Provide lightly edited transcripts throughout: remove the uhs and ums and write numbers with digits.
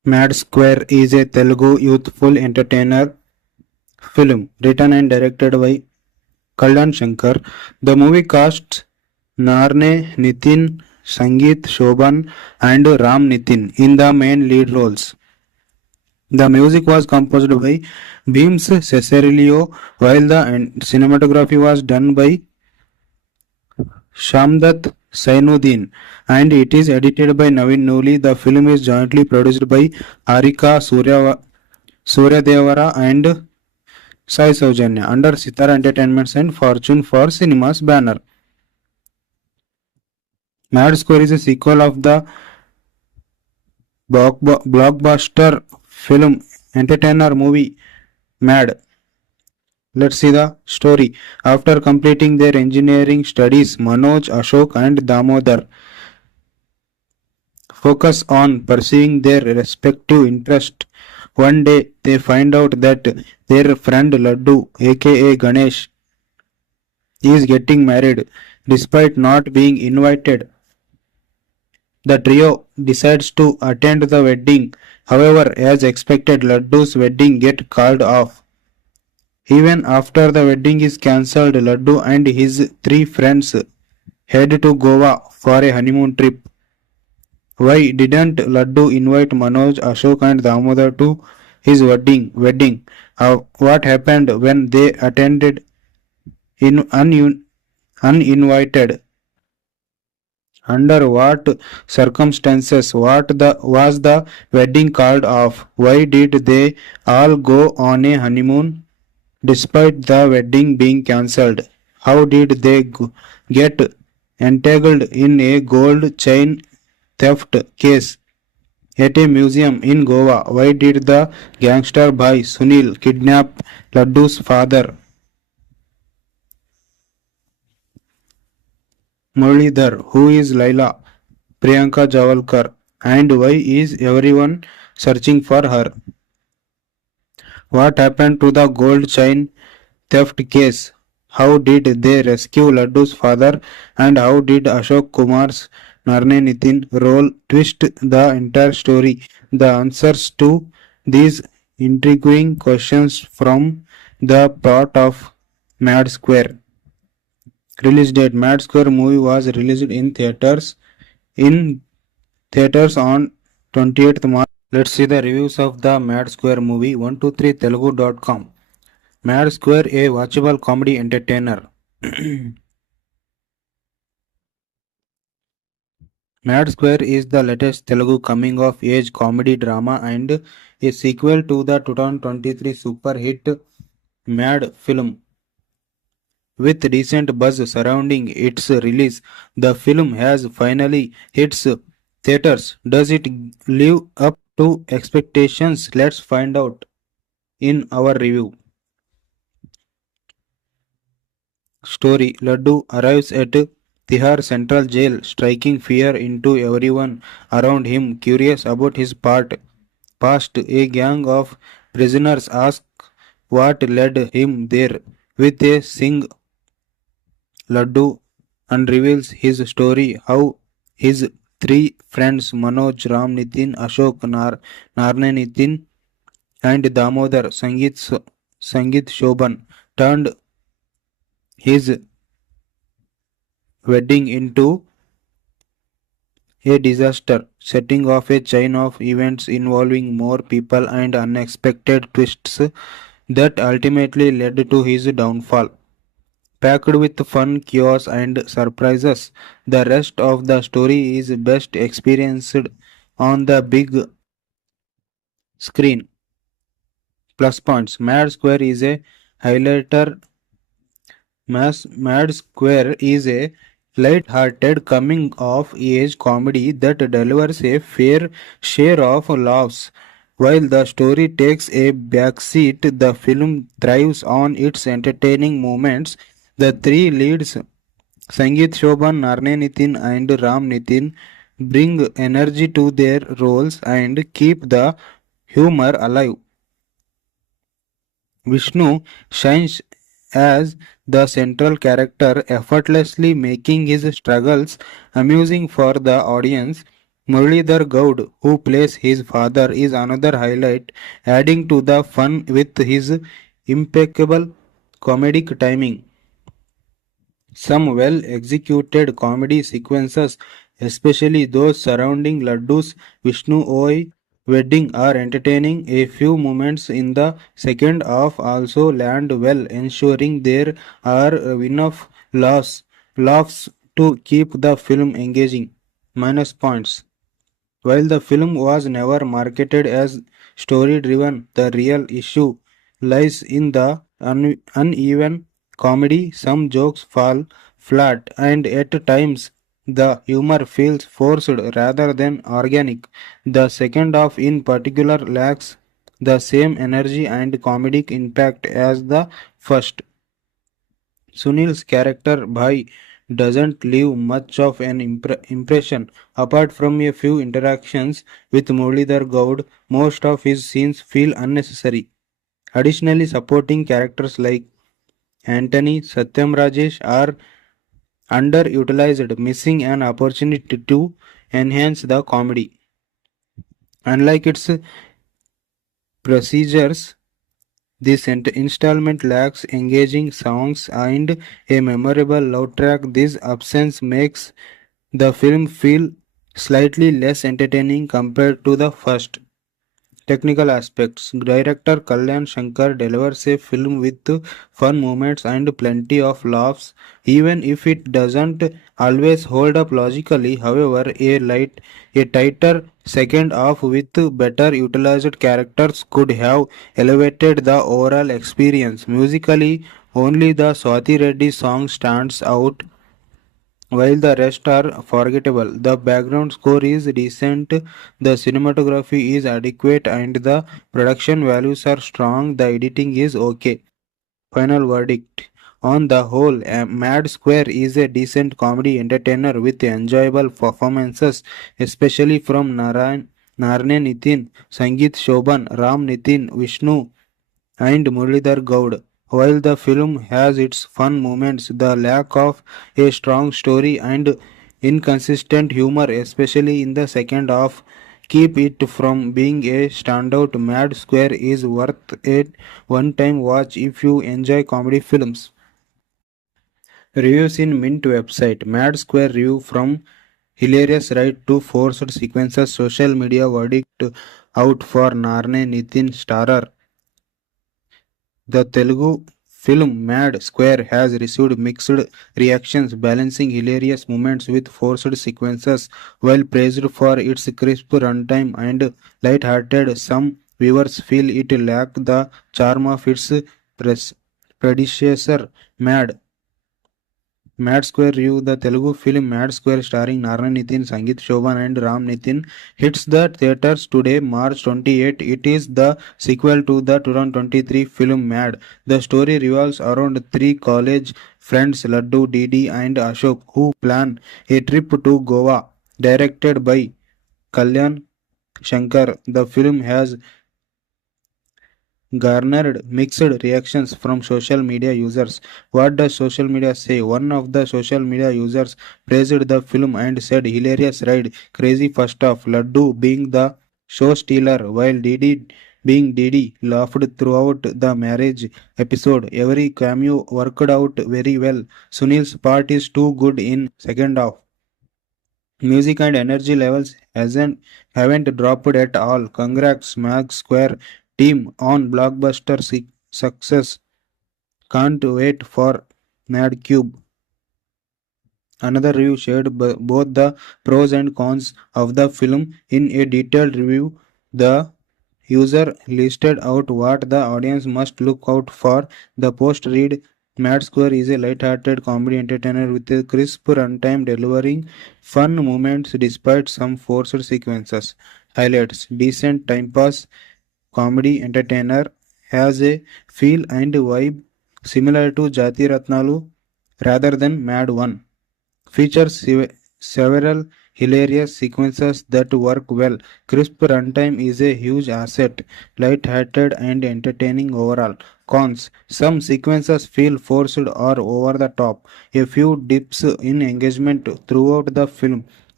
Mad Square is a Telugu youthful entertainer film written and directed by Kalyan Shankar. The movie casts Narne Nitin, Sangeet Shobhan, and Ram Nitin in the main lead roles. The music was composed by Beams Cesarilio, while the cinematography was done by Shamdat Sainuddin, and it is edited by Naveen Nooli. The film is jointly produced by Harika Suryadevara and Sai Saujanya under Sitara Entertainments and Fortune for Cinemas banner. Mad Square is a sequel of the blockbuster film entertainer movie Mad. Let's see the story. After completing their engineering studies, Manoj, Ashok, and Damodar focus on pursuing their respective interests. One day, they find out that their friend Laddu, aka Ganesh, is getting married despite not being invited. The trio decides to attend the wedding. However, as expected, Laddu's wedding gets called off. Even after the wedding is cancelled, Laddu and his three friends head to Goa for a honeymoon trip. Why didn't Laddu invite Manoj, Ashok and Damodar to his wedding? What happened when they attended uninvited? Under what circumstances was the wedding called off? Why did they all go on a honeymoon despite the wedding being cancelled? How did they get entangled in a gold chain theft case at a museum in Goa? Why did the gangster bhai Sunil kidnap Laddu's father Muralidhar? Who is Laila Priyanka Javalkar, and why is everyone searching for her? What happened to the gold chain theft case? How did they rescue Laddu's father, and how did Ashok Kumar's Narne Nitin role twist the entire story? The answers to these intriguing questions from the plot of Mad Square. Release date: Mad Square movie was released in theaters on 28th March. Let's see the reviews of the Mad Square movie. 123telugu.com. Mad Square, a watchable comedy entertainer. Mad Square is the latest Telugu coming of age comedy drama and a sequel to the 2023 super hit Mad film. With recent buzz surrounding its release, the film has finally hit theaters. Does it live up to expectations? Let's find out in our review. Story: Laddu arrives at Tihar Central Jail, striking fear into everyone around him. Curious about his past, a gang of prisoners ask what led him there. With a sing, Laddu unreveals his story, how his three friends Manoj, Ram Nitin, Ashok Narne Nitin, and Damodar Sangeet Shobhan turned his wedding into a disaster, setting off a chain of events involving more people and unexpected twists that ultimately led to his downfall. Packed with fun, chaos, and surprises, the rest of the story is best experienced on the big screen. Plus points: Mad Square is a highlighter. Mad Square is a light-hearted coming-of-age comedy that delivers a fair share of laughs. While the story takes a backseat, the film thrives on its entertaining moments. The three leads, Sangeet Shobhan, Narne Nitin, and Ram Nitin, bring energy to their roles and keep the humor alive. Vishnu shines as the central character, effortlessly making his struggles amusing for the audience. Muralidhar Gaud, who plays his father, is another highlight, adding to the fun with his impeccable comedic timing. Some well executed comedy sequences, especially those surrounding Laddu's Vishnu Oi wedding, are entertaining. A few moments in the second half also land well, ensuring there are enough laughs to keep the film engaging. Minus points. While the film was never marketed as story driven, the real issue lies in the uneven comedy. Some jokes fall flat, and at times the humor feels forced rather than organic. The second half, in particular, lacks the same energy and comedic impact as the first. Sunil's character Bhai doesn't leave much of an impression. Apart from a few interactions with Muralidhar Gaud, most of his scenes feel unnecessary. Additionally, supporting characters like Anthony Satyam Rajesh are underutilized, missing an opportunity to enhance the comedy. Unlike its procedures, this installment lacks engaging songs and a memorable love track. This absence makes the film feel slightly less entertaining compared to the first. Technical aspects. Director Kalyan Shankar delivers a film with fun moments and plenty of laughs, even if it doesn't always hold up logically. However, a tighter second half with better utilized characters could have elevated the overall experience. Musically, only the Swati Reddy song stands out while the rest are forgettable. The background score is decent, the cinematography is adequate, and the production values are strong. The editing is okay. Final verdict. On the whole, Mad Square is a decent comedy entertainer with enjoyable performances, especially from Narne Nitin, Sangeet Shoban, Ram Nitin, Vishnu, and Muralidhar Gaud. While the film has its fun moments, the lack of a strong story and inconsistent humor, especially in the second half, keep it from being a standout. Mad Square is worth a one-time watch if you enjoy comedy films. Reviews in Mint website. Mad Square review from hilarious ride to forced sequences. Social media verdict out for Narne Nitin Starer. The Telugu film Mad Square has received mixed reactions, balancing hilarious moments with forced sequences. While praised for its crisp runtime and light-hearted, some viewers feel it lacked the charm of its pres- predecessor, Mad Square Review. The Telugu film Mad Square starring Narana Nitin, Sangeet Shobhan and Ram Nitin hits the theatres today, March 28. It is the sequel to the 2023 film Mad. The story revolves around three college friends Laddu, Didi and Ashok who plan a trip to Goa. Directed by Kalyan Shankar, the film has garnered mixed reactions from social media users. What does social media say? One of the social media users praised the film and said hilarious ride, crazy first off, Laddu being the show stealer, while Didi being Didi laughed throughout the marriage episode. Every cameo worked out very well. Sunil's part is too good in second half. Music and energy levels haven't dropped at all. Congrats, Mag Square team on blockbuster success. Can't wait for Mad Cube. Another review shared both the pros and cons of the film in a detailed review. The user listed out what the audience must look out for. The post read Mad Square is a light-hearted comedy entertainer with a crisp runtime delivering fun moments despite some forced sequences. Highlights decent time pass comedy entertainer has a feel and vibe similar to Jati Ratnalu rather than Mad One. Features several hilarious sequences that work well. Crisp runtime is a huge asset, light-hearted and entertaining overall. Cons: some sequences feel forced or over the top. A few dips in engagement throughout the film.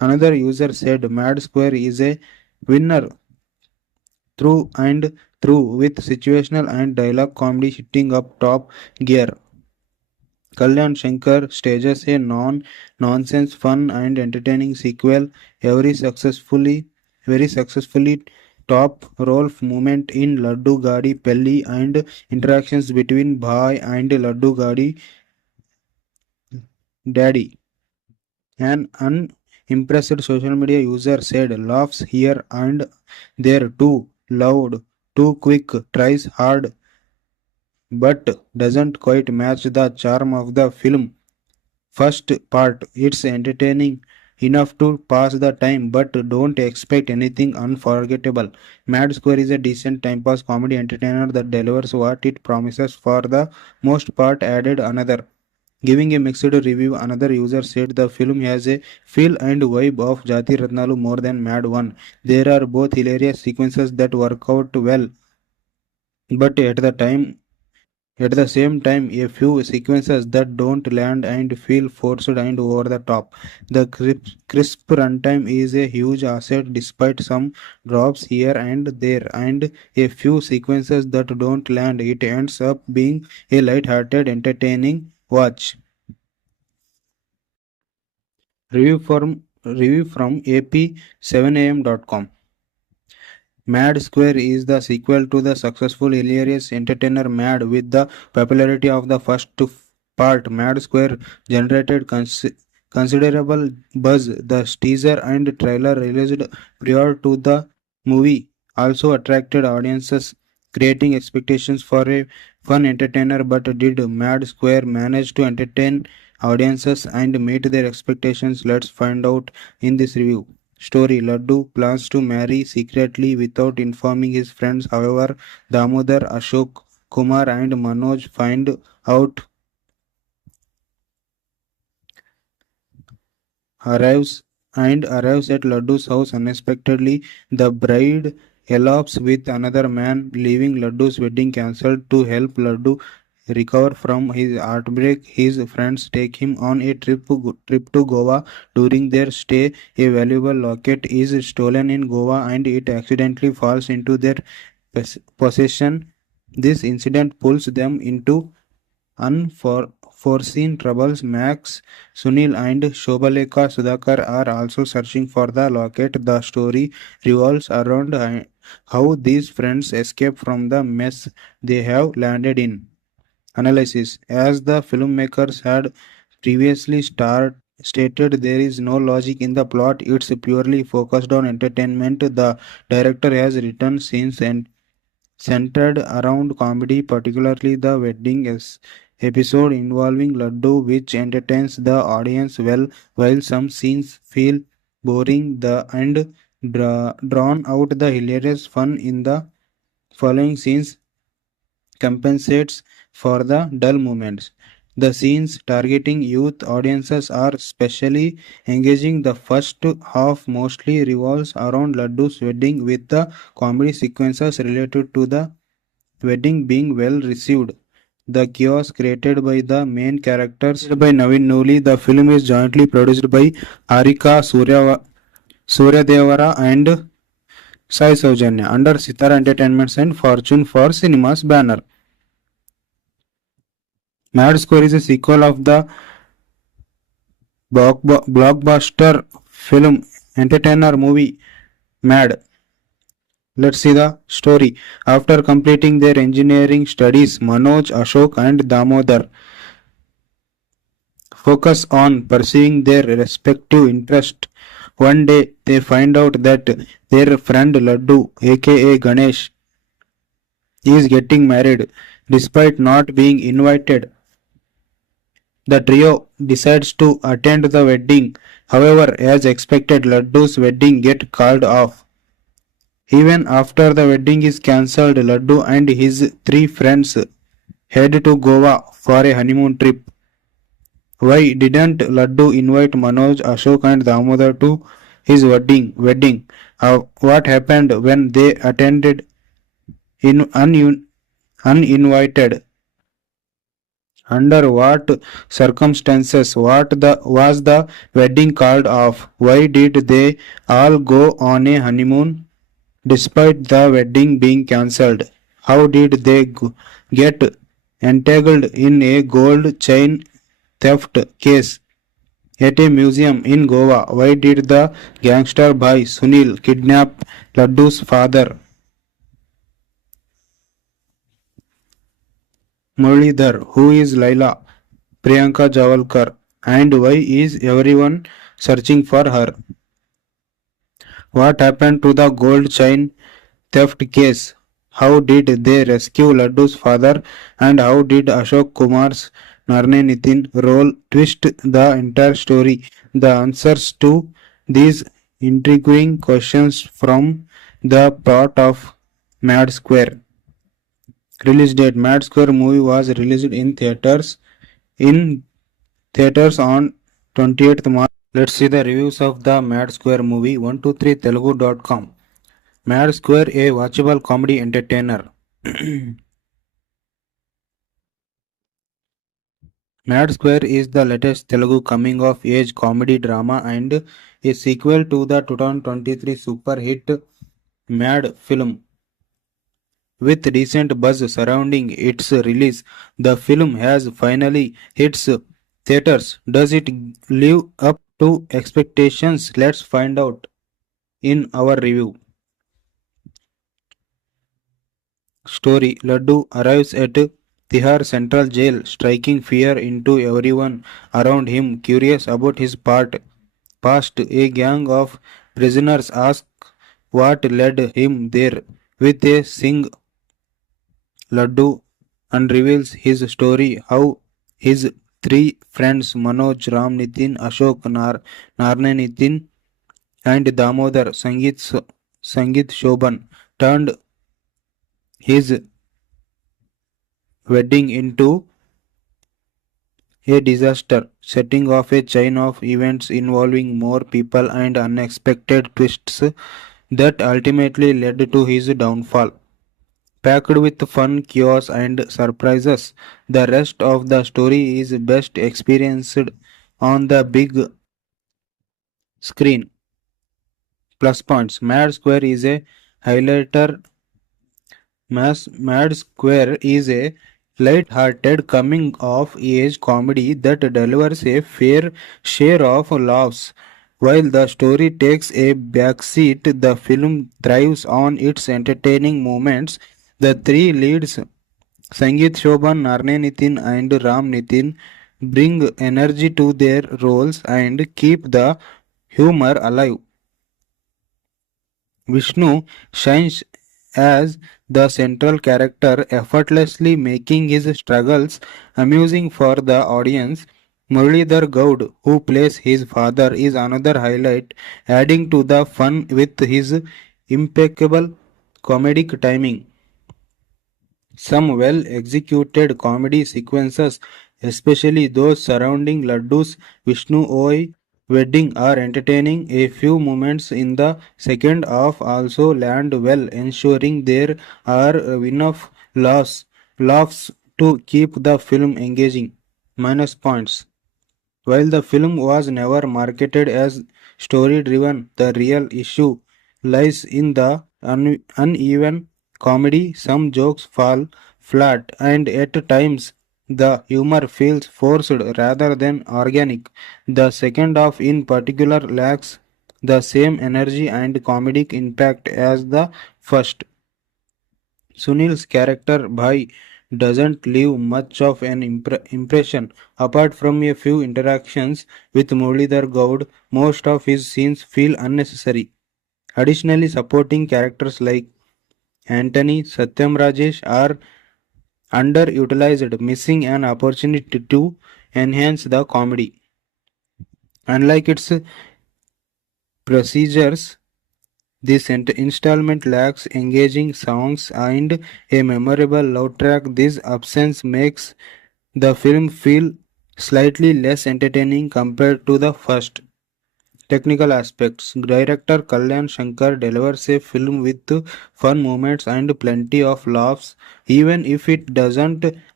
Another user said Mad Square is a winner through and through with situational and dialogue comedy hitting up top gear. Kalyan Shankar stages a nonsense, fun and entertaining sequel very successfully top role moment in Laddu Gadi Pelli and interactions between Bhai and Laddu Gadi Daddy. An unimpressed social media user said laughs here and there too loud, too quick, tries hard but doesn't quite match the charm of the film. First part, it's entertaining enough to pass the time, but don't expect anything unforgettable. Mad Square is a decent time pass comedy entertainer that delivers what it promises for the most part, added another. Giving a mixed review, another user said the film has a feel and vibe of Jati Ratnalu more than Mad 1. There are both hilarious sequences that work out well, but at the same time, a few sequences that don't land and feel forced and over the top. The crisp runtime is a huge asset despite some drops here and there, and a few sequences that don't land. It ends up being a light-hearted, entertaining watch. Review from ap7am.com. Mad Square is the sequel to the successful hilarious entertainer Mad. With the popularity of the first part, Mad Square generated considerable buzz. The teaser and trailer released prior to the movie also attracted audiences, creating expectations for a fun entertainer. But did Mad Square manage to entertain audiences and meet their expectations? Let's find out in this review. Story: Laddu plans to marry secretly without informing his friends. However, Damodar, Ashok, Kumar, and Manoj find out arrives at Laddu's house unexpectedly. The bride elopes with another man, leaving Laddu's wedding cancelled. To help Laddu recover from his heartbreak, his friends take him on a trip to Goa. During their stay, a valuable locket is stolen in Goa and it accidentally falls into their possession. This incident pulls them into unforeseen troubles. Max, Sunil, and Shobaleka Sudhakar are also searching for the locket. The story revolves around how these friends escape from the mess they have landed in. Analysis: as the filmmakers had previously stated, there is no logic in the plot, it's purely focused on entertainment. The director has written scenes and centered around comedy, particularly the episode involving Laddu, which entertains the audience well, while some scenes feel boring and drawn out. The hilarious fun in the following scenes compensates for the dull moments. The scenes targeting youth audiences are especially engaging. The first half mostly revolves around Laddu's wedding, with the comedy sequences related to the wedding being well received. The chaos created by the main characters by Navin Nooli. The film is jointly produced by Harika Suryadevara and Sai Saujanya under Sitara Entertainments and Fortune for Cinemas banner. Mad Square is a sequel of the blockbuster film entertainer movie Mad. Let's see the story. After completing their engineering studies, Manoj, Ashok, and Damodar focus on pursuing their respective interests. One day, they find out that their friend Laddu, aka Ganesh, is getting married. Despite not being invited, the trio decides to attend the wedding. However, as expected, Laddu's wedding gets called off. Even after the wedding is cancelled, Laddu and his three friends head to Goa for a honeymoon trip. Why didn't Laddu invite Manoj, Ashok, and Damodar to his wedding? What happened when they attended in uninvited? Under what circumstances was the wedding called off? Why did they all go on a honeymoon despite the wedding being cancelled? How did they get entangled in a gold chain theft case at a museum in Goa? Why did the gangster boy Sunil kidnap Laddu's father Muralidhar? Who is Laila Priyanka Javalkar and why is everyone searching for her? What happened to the gold chain theft case? How did they rescue Laddu's father and how did Ashok Kumar's Narne Nitin role twist the entire story? The answers to these intriguing questions from the plot of Mad Square. Release date: Mad Square movie was released in theaters on 28th March. Let's see the reviews of the Mad Square movie. 123telugu.com. Mad Square, a watchable comedy entertainer. Mad Square is the latest Telugu coming of age comedy drama and a sequel to the 2023 super hit Mad film. With recent buzz surrounding its release, the film has finally hit theaters. Does it live up to expectations? Let's find out in our review. Story: Laddu arrives at Tihar Central Jail, striking fear into everyone around him. Curious about his past, a gang of prisoners ask what led him there. With a sing, Laddu unreveals his story, how his three friends Manoj, Ram Nitin, Ashok Narne Nitin, and Damodar Sangit Shoban turned his wedding into a disaster, setting off a chain of events involving more people and unexpected twists that ultimately led to his downfall. Packed with fun, chaos, and surprises, the rest of the story is best experienced on the big screen. Plus points: Mad Square is a highlighter Mad Square is a light-hearted coming-of-age comedy that delivers a fair share of laughs. While the story takes a backseat, the film thrives on its entertaining moments. The three leads, Sangeet Shobhan, Narne Nitin, and Ram Nitin, bring energy to their roles and keep the humor alive. Vishnu shines as the central character, effortlessly making his struggles amusing for the audience. Muralidhar Gaud, who plays his father, is another highlight, adding to the fun with his impeccable comedic timing. Some well executed comedy sequences, especially those surrounding Laddu's Vishnu Oi wedding, are entertaining. A few moments in the second half also land well, ensuring there are enough laughs to keep the film engaging. Minus points. While the film was never marketed as story driven, the real issue lies in the uneven comedy. Some jokes fall flat, and at times the humor feels forced rather than organic. The second half, in particular, lacks the same energy and comedic impact as the first. Sunil's character Bhai doesn't leave much of an impression. Apart from a few interactions with Muralidhar Gaud, most of his scenes feel unnecessary. Additionally, supporting characters like Anthony, Satyam Rajesh are underutilized, missing an opportunity to enhance the comedy. Unlike its procedures, this installment lacks engaging songs and a memorable love track. This absence makes the film feel slightly less entertaining compared to the first. Technical aspects: Director Kalyan Shankar delivers a film with fun moments and plenty of laughs, even if it doesn't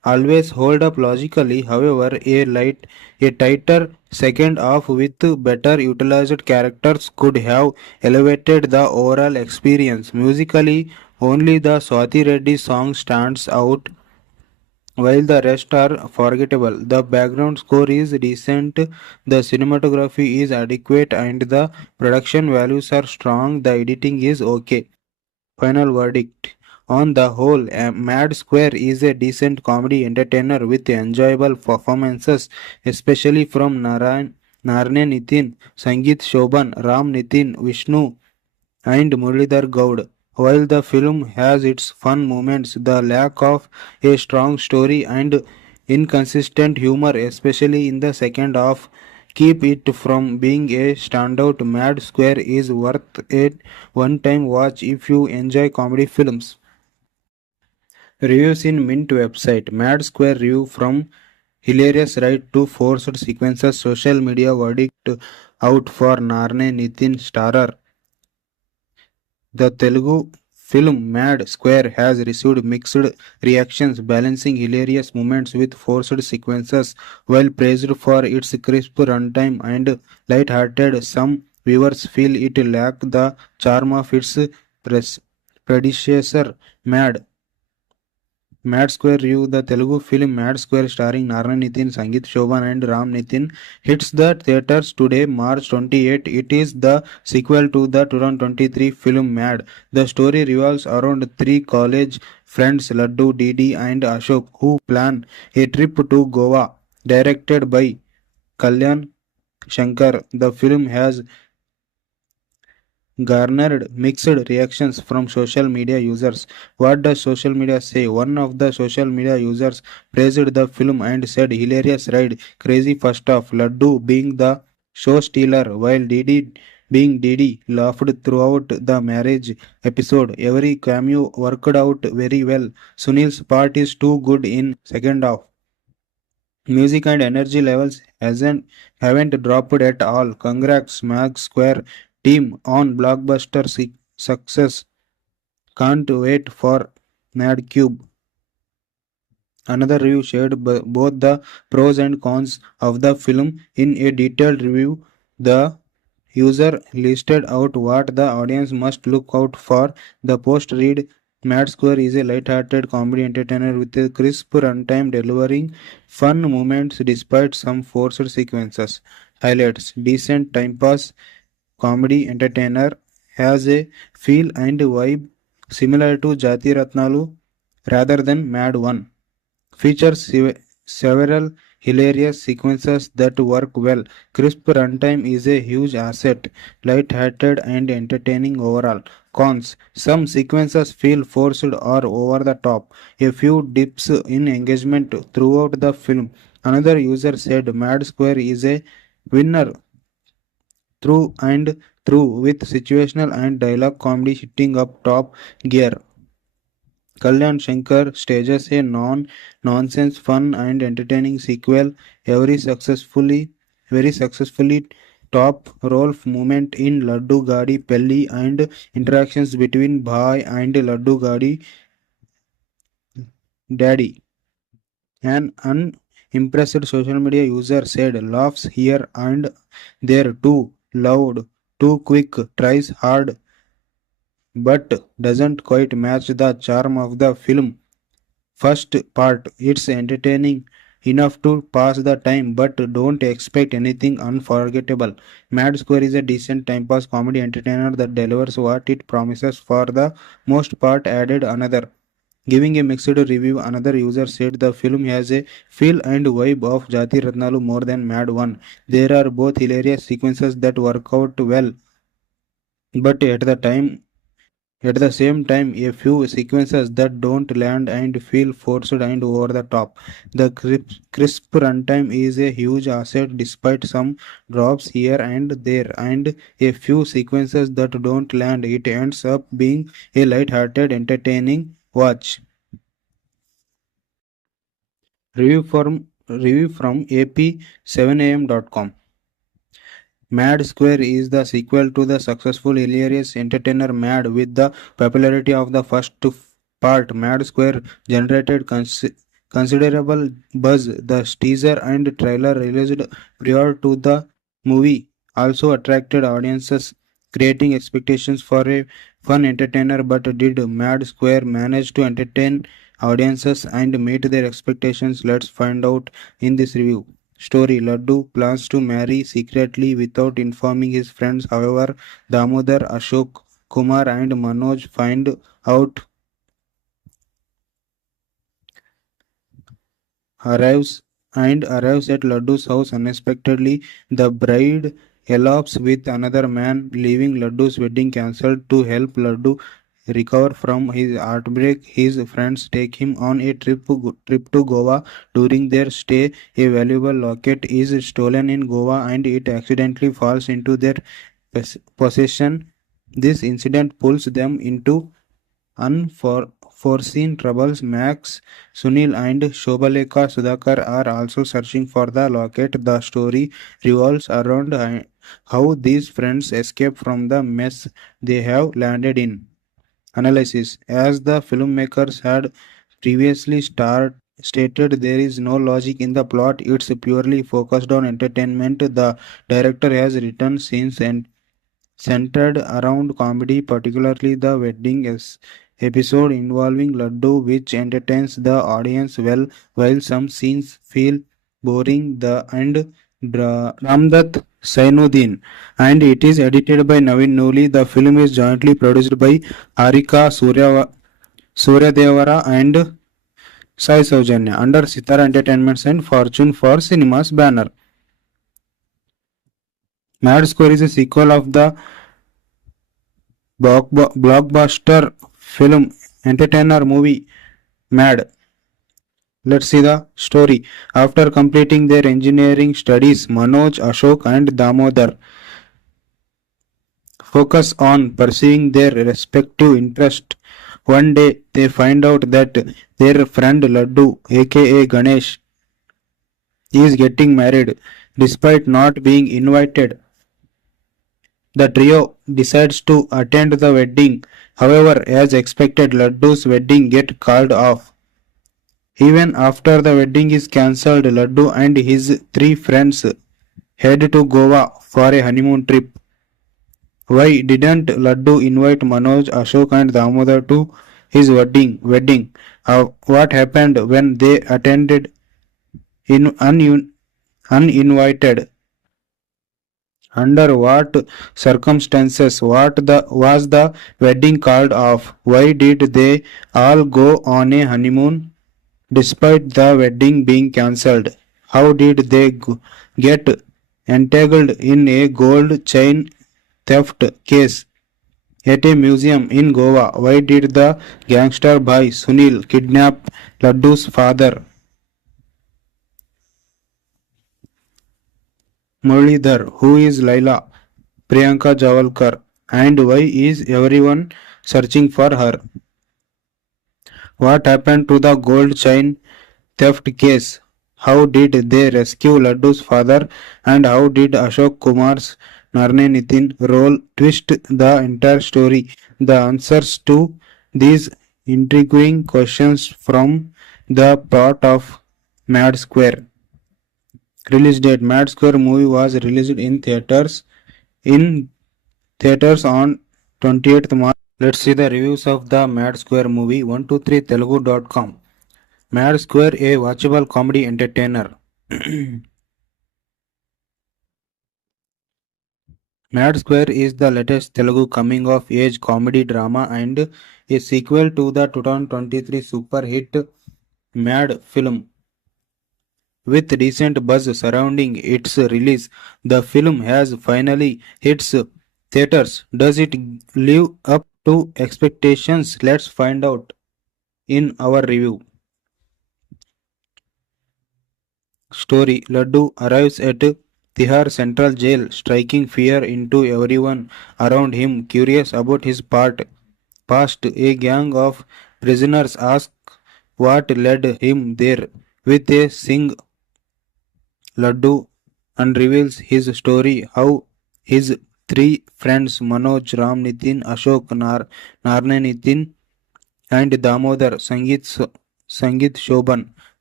always hold up logically. However, a tighter second half with better utilized characters could have elevated the overall experience. Musically, only the Swati Reddy song stands out while the rest are forgettable. The background score is decent, the cinematography is adequate, and the production values are strong. The editing is okay. Final verdict. On the whole, Mad Square is a decent comedy entertainer with enjoyable performances, especially from Narne Nitin, Sangeet Shoban, Ram Nitin, Vishnu, and Muralidhar Gaud. While the film has its fun moments, the lack of a strong story and inconsistent humor, especially in the second half, keep it from being a standout. Mad Square is worth a one-time watch if you enjoy comedy films. Reviews in Mint website. Mad Square review from hilarious ride to forced sequences. Social media verdict out for Narne Nitin Starer. The Telugu film Mad Square has received mixed reactions, balancing hilarious moments with forced sequences. While praised for its crisp runtime and light-hearted, some viewers feel it lacked the charm of its pres- predecessor, Mad Square Review. The Telugu film Mad Square starring Narana Nitin, Sangeet Shobhan and Ram Nitin hits the theatres today, March 28. It is the sequel to the 2023 film Mad. The story revolves around three college friends Laddu, Didi and Ashok who plan a trip to Goa. Directed by Kalyan Shankar, the film has garnered mixed reactions from social media users. What does social media say? One of the social media users praised the film and said hilarious ride, crazy first off, Laddu being the show stealer, while Didi being Didi laughed throughout the marriage episode. Every cameo worked out very well. Sunil's part is too good in second half. Music and energy levels haven't dropped at all. Congrats, Mag Square team on blockbuster success. Can't wait for Mad Cube. Another review shared both the pros and cons of the film in a detailed review. The user listed out what the audience must look out for. The post read Mad Square is a light-hearted comedy entertainer with a crisp runtime delivering fun moments despite some forced sequences. Highlights decent time pass comedy entertainer has a feel and vibe similar to Jati Ratnalu rather than Mad One features several hilarious sequences that work well. Crisp runtime is a huge asset, light-hearted and entertaining overall. Cons: some sequences feel forced or over the top. A few dips in engagement throughout the film. Another user said Mad Square is a winner through and through with situational and dialogue comedy hitting up top gear. Kalyan Shankar stages a nonsense, fun and entertaining sequel. Every successfully, very successfully top role moment in Laddu Gadi Pelli and interactions between Bhai and Laddu Gadi Daddy. An unimpressed social media user said laughs here and there too loud, too quick, tries hard but doesn't quite match the charm of the film. First part, it's entertaining enough to pass the time, but don't expect anything unforgettable. Mad Square is a decent time pass comedy entertainer that delivers what it promises for the most part. Added another. Giving a mixed review, another user said the film has a feel and vibe of Jati Ratnalu more than Mad One. There are both hilarious sequences that work out well, but at the same time, a few sequences that don't land and feel forced and over the top. The crisp runtime is a huge asset despite some drops here and there, and a few sequences that don't land. It ends up being a light-hearted, entertaining watch. Review from ap7am.com. Mad Square is the sequel to the successful hilarious entertainer Mad. With the popularity of the first part, Mad Square generated considerable buzz. The teaser and trailer released prior to the movie also attracted audiences, creating expectations for a fun entertainer. But did Mad Square manage to entertain audiences and meet their expectations? Let's find out in this review. Story: Laddu plans to marry secretly without informing his friends. However, Damodar, Ashok, Kumar, and Manoj find out arrives arrives at Laddu's house unexpectedly. The bride elopes with another man, leaving Laddu's wedding cancelled. To help Laddu recover from his heartbreak, his friends take him on a trip to Goa. During their stay, a valuable locket is stolen in Goa and it accidentally falls into their possession. This incident pulls them into unforeseen troubles. Max, Sunil, and Shobaleka Sudhakar are also searching for the locket. The story revolves around how these friends escape from the mess they have landed in. Analysis: as the filmmakers had previously stated, there is no logic in the plot, it's purely focused on entertainment. The director has written scenes and centered around comedy, particularly the episode involving Laddu, which entertains the audience well, while some scenes feel boring. The and Ramdat Sainuddin, and it is edited by Navin Nooli. The film is jointly produced by Harika Suryadevara and Sai Saujanya under Sitar Entertainments and Fortune for Cinemas banner. Mad Score is a sequel of the blockbuster film entertainer movie Mad. Let's see the story. After completing their engineering studies, Manoj, Ashok, and Damodar focus on pursuing their respective interests. One day, they find out that their friend Laddu, aka Ganesh, is getting married despite not being invited. The trio decides to attend the wedding. However, as expected, Laddu's wedding gets called off. Even after the wedding is cancelled, Laddu and his three friends head to Goa for a honeymoon trip. Why didn't Laddu invite Manoj, Ashok, and Damodar to his wedding? What happened when they attended uninvited? Under what circumstances was the wedding called off? Why did they all go on a honeymoon despite the wedding being cancelled? How did they get entangled in a gold chain theft case at a museum in Goa? Why did the gangster boy Sunil kidnap Laddu's father Muralidhar? Who is Laila Priyanka Javalkar, and why is everyone searching for her? What happened to the gold chain theft case? How did they rescue Laddu's father, and how did Ashok Kumar's Narne Nitin role twist the entire story? The answers to these intriguing questions from the plot of Mad Square. Release date: Mad Square movie was released in theaters on 28th March. Let's see the reviews of the Mad Square movie. 123telugu.com. Mad Square, a watchable comedy entertainer. Mad Square is the latest Telugu coming of age comedy drama and a sequel to the 2023 super hit Mad film. With recent buzz surrounding its release, the film has finally hit theaters. Does it live up to expectations? Let's find out in our review. Story: Laddu arrives at Tihar Central Jail, striking fear into everyone around him. Curious about his past, a gang of prisoners ask what led him there. With a sing, Laddu unreveals his story, how his three friends Manoj, Ram Nitin, Ashok, Narne Nitin, and Damodar Sangit Shoban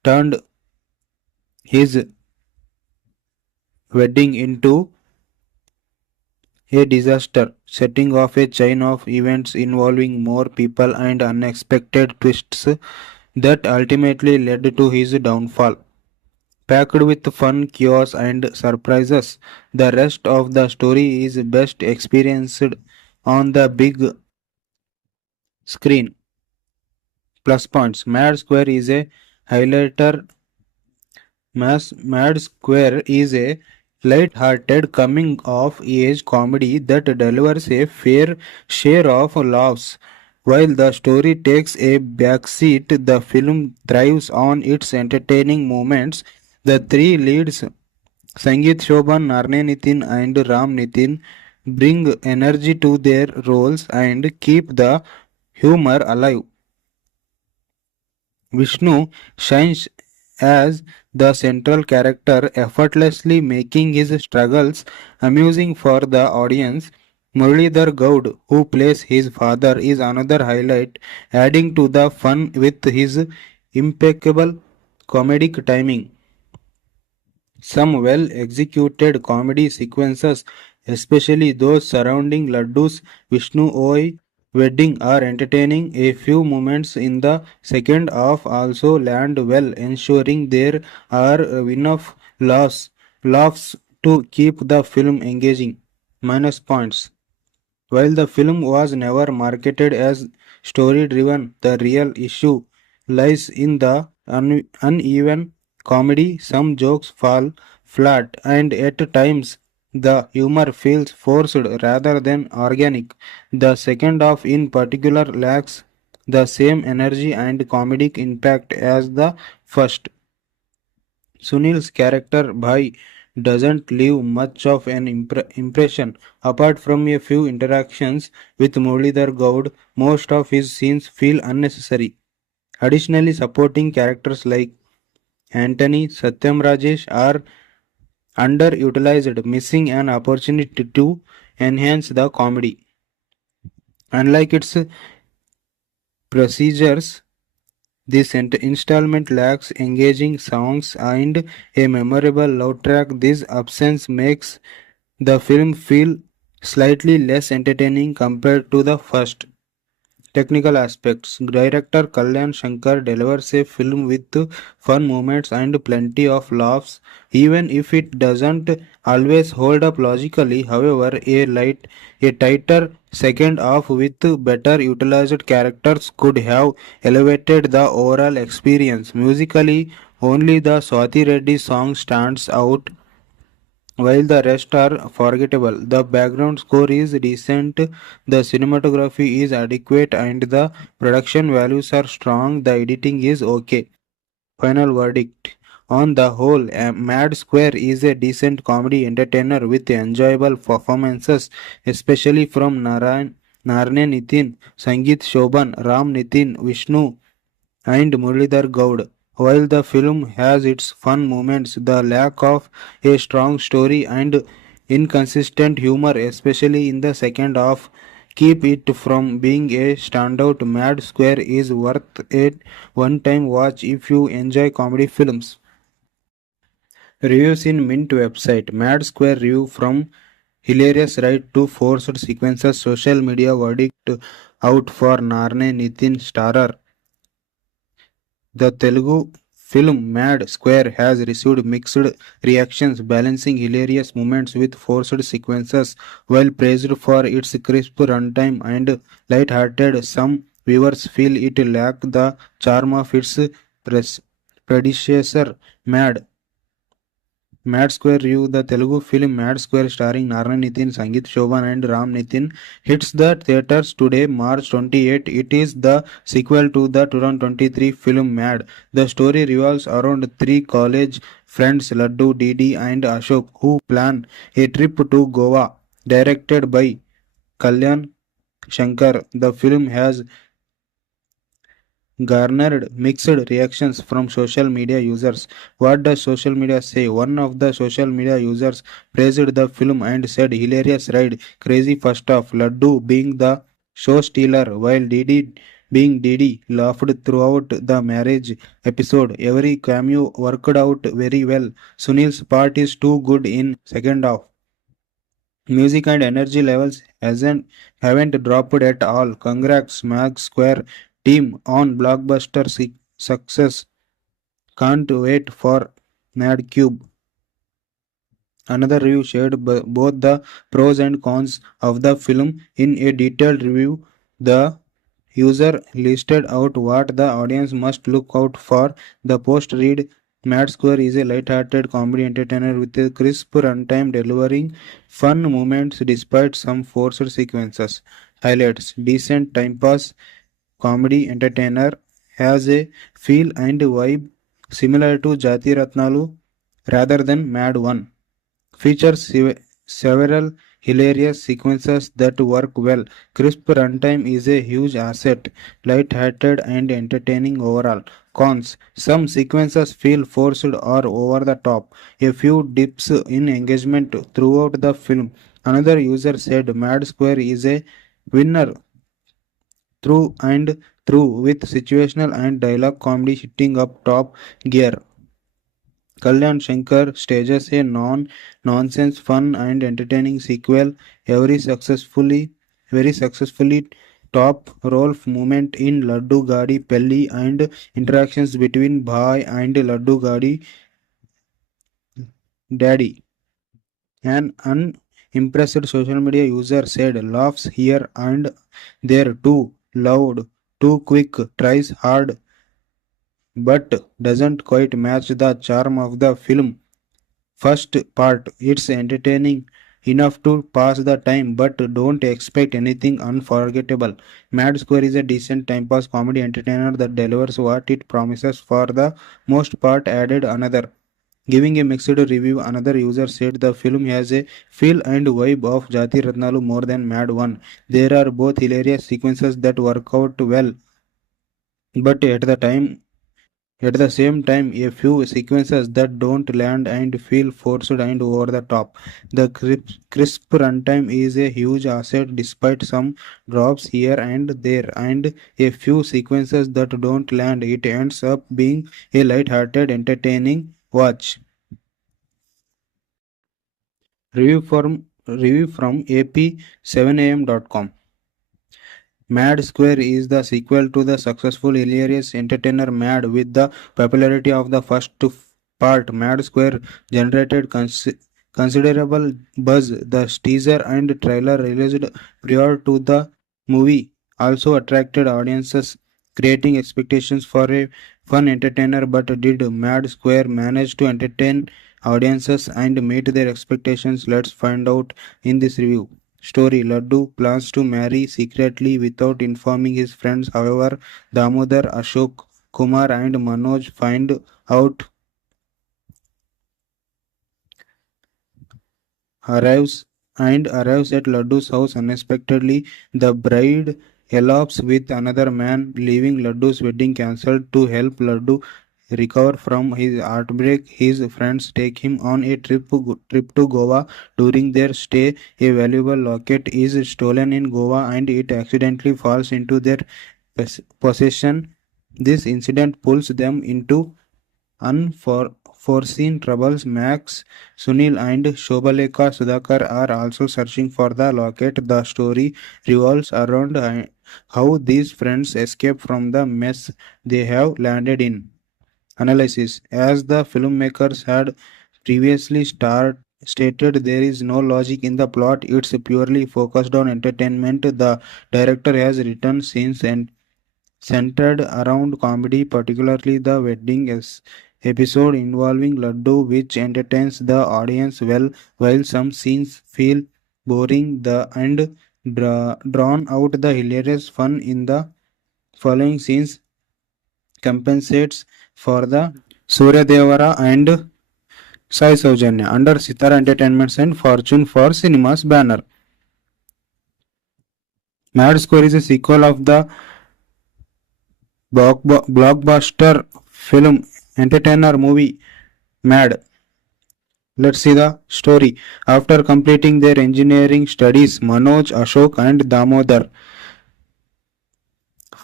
turned his wedding into a disaster, setting off a chain of events involving more people and unexpected twists that ultimately led to his downfall. Packed with fun, chaos, and surprises, the rest of the story is best experienced on the big screen. Plus points. Mad Square is a light-hearted coming-of-age comedy that delivers a fair share of laughs. While the story takes a backseat, the film thrives on its entertaining moments. The three leads, Sangeet Shobhan, Narne Nitin, and Ram Nitin, bring energy to their roles and keep the humor alive. Vishnu shines as the central character, effortlessly making his struggles amusing for the audience. Muralidhar Gaud, who plays his father, is another highlight, adding to the fun with his impeccable comedic timing. Some well executed comedy sequences, especially those surrounding Laddu's Vishnu Oi wedding, are entertaining. A few moments in the second half also land well, ensuring there are enough laughs to keep the film engaging. Minus points. While the film was never marketed as story driven, the real issue lies in the uneven comedy. Some jokes fall flat, and at times the humor feels forced rather than organic. The second half, in particular, lacks the same energy and comedic impact as the first. Sunil's character Bhai doesn't leave much of an impression. Apart from a few interactions with Muralidhar Gaud, most of his scenes feel unnecessary. Additionally, supporting characters like Anthony, Satyam Rajesh are underutilized, missing an opportunity to enhance the comedy. Unlike its procedures, this installment lacks engaging songs and a memorable love track. This absence makes the film feel slightly less entertaining compared to the first. Technical aspects. Director Kalyan Shankar delivers a film with fun moments and plenty of laughs, even if it doesn't always hold up logically. However, a tighter second half with better utilized characters could have elevated the overall experience. Musically, only the Swati Reddy song stands out while the rest are forgettable. The background score is decent, the cinematography is adequate, and the production values are strong. The editing is okay. Final verdict. On the whole, Mad Square is a decent comedy entertainer with enjoyable performances, especially from Narne Nitin, Sangeet Shobhan, Ram Nitin, Vishnu, and Muralidhar Gaud. While the film has its fun moments, the lack of a strong story and inconsistent humor, especially in the second half, keep it from being a standout. Mad Square is worth a one-time watch if you enjoy comedy films. Reviews in Mint website. Mad Square review from hilarious ride to forced sequences. Social media verdict out for Narne Nitin Starer. The Telugu film Mad Square has received mixed reactions, balancing hilarious moments with forced sequences. While praised for its crisp runtime and light-hearted, some viewers feel it lacked the charm of its pres- predecessor, Mad Square review. The Telugu film Mad Square starring Narana Nitin, Sangeet Shobhan and Ram Nitin hits the theatres today, March 28. It is the sequel to the 2023 film Mad. The story revolves around three college friends Laddu, Didi and Ashok who plan a trip to Goa. Directed by Kalyan Shankar, the film has garnered mixed reactions from social media users. What does social media say? One of the social media users praised the film and said hilarious ride, crazy first off, Laddu being the show stealer, while Didi being Didi laughed throughout the marriage episode. Every cameo worked out very well. Sunil's part is too good in second half. Music and energy levels haven't dropped at all. Congrats, Mag Square team on blockbuster success. Can't wait for Mad Cube. Another review shared both the pros and cons of the film in a detailed review. The user listed out what the audience must look out for. The post read Mad Square is a light-hearted comedy entertainer with a crisp runtime delivering fun moments despite some forced sequences. Highlights decent time pass comedy entertainer has a feel and vibe similar to Jati Ratnalu rather than Mad One features several hilarious sequences that work well. Crisp runtime is a huge asset, light-hearted and entertaining overall. Cons: some sequences feel forced or over the top. A few dips in engagement throughout the film. Another user said Mad Square is a winner through and through with situational and dialogue comedy hitting up top gear. Kalyan Shankar stages a nonsense, fun and entertaining sequel. Every successfully, very successfully top role moment in Laddu Gadi Pelli and interactions between Bhai and Laddu Gadi Daddy. An unimpressed social media user said laughs here and there too loud, too quick, tries hard but doesn't quite match the charm of the film. First part, it's entertaining enough to pass the time, but don't expect anything unforgettable. Mad Square is a decent time pass comedy entertainer that delivers what it promises for the most part, added another. Giving a mixed review, another user said the film has a feel and vibe of Jati Ratnalu more than Mad One. There are both hilarious sequences that work out well, but at the same time, a few sequences that don't land and feel forced and over the top. The crisp runtime is a huge asset despite some drops here and there, and a few sequences that don't land. It ends up being a light-hearted, entertaining watch. Review from ap7am.com. Mad Square is the sequel to the successful hilarious entertainer Mad. With the popularity of the first part, Mad Square generated considerable buzz. The teaser and trailer released prior to the movie also attracted audiences, creating expectations for a fun entertainer. But did Mad Square manage to entertain audiences and meet their expectations? Let's find out in this review. Story: Laddu plans to marry secretly without informing his friends. However, Damodar, Ashok, Kumar, and Manoj find out arrives at Laddu's house unexpectedly. The bride elopes with another man, leaving Laddu's wedding cancelled. To help Laddu recover from his heartbreak, his friends take him on a trip to Goa. During their stay, a valuable locket is stolen in Goa and it accidentally falls into their possession. This incident pulls them into unforeseen troubles. Max, Sunil, and Shobaleka Sudhakar are also searching for the locket. The story revolves around how these friends escape from the mess they have landed in. Analysis: as the filmmakers had previously stated, there is no logic in the plot, it's purely focused on entertainment. The director has written scenes and centered around comedy, particularly the wedding episode involving Laddu, which entertains the audience well, while some scenes feel boring and drawn out. The hilarious fun in the following scenes compensates for the Surya Devara and Sai Saujanya under Sitara Entertainments and Fortune for Cinemas banner. Mad Score is a sequel of the blockbuster film entertainer movie Mad. Let's see the story. After completing their engineering studies, Manoj, Ashok, and Damodar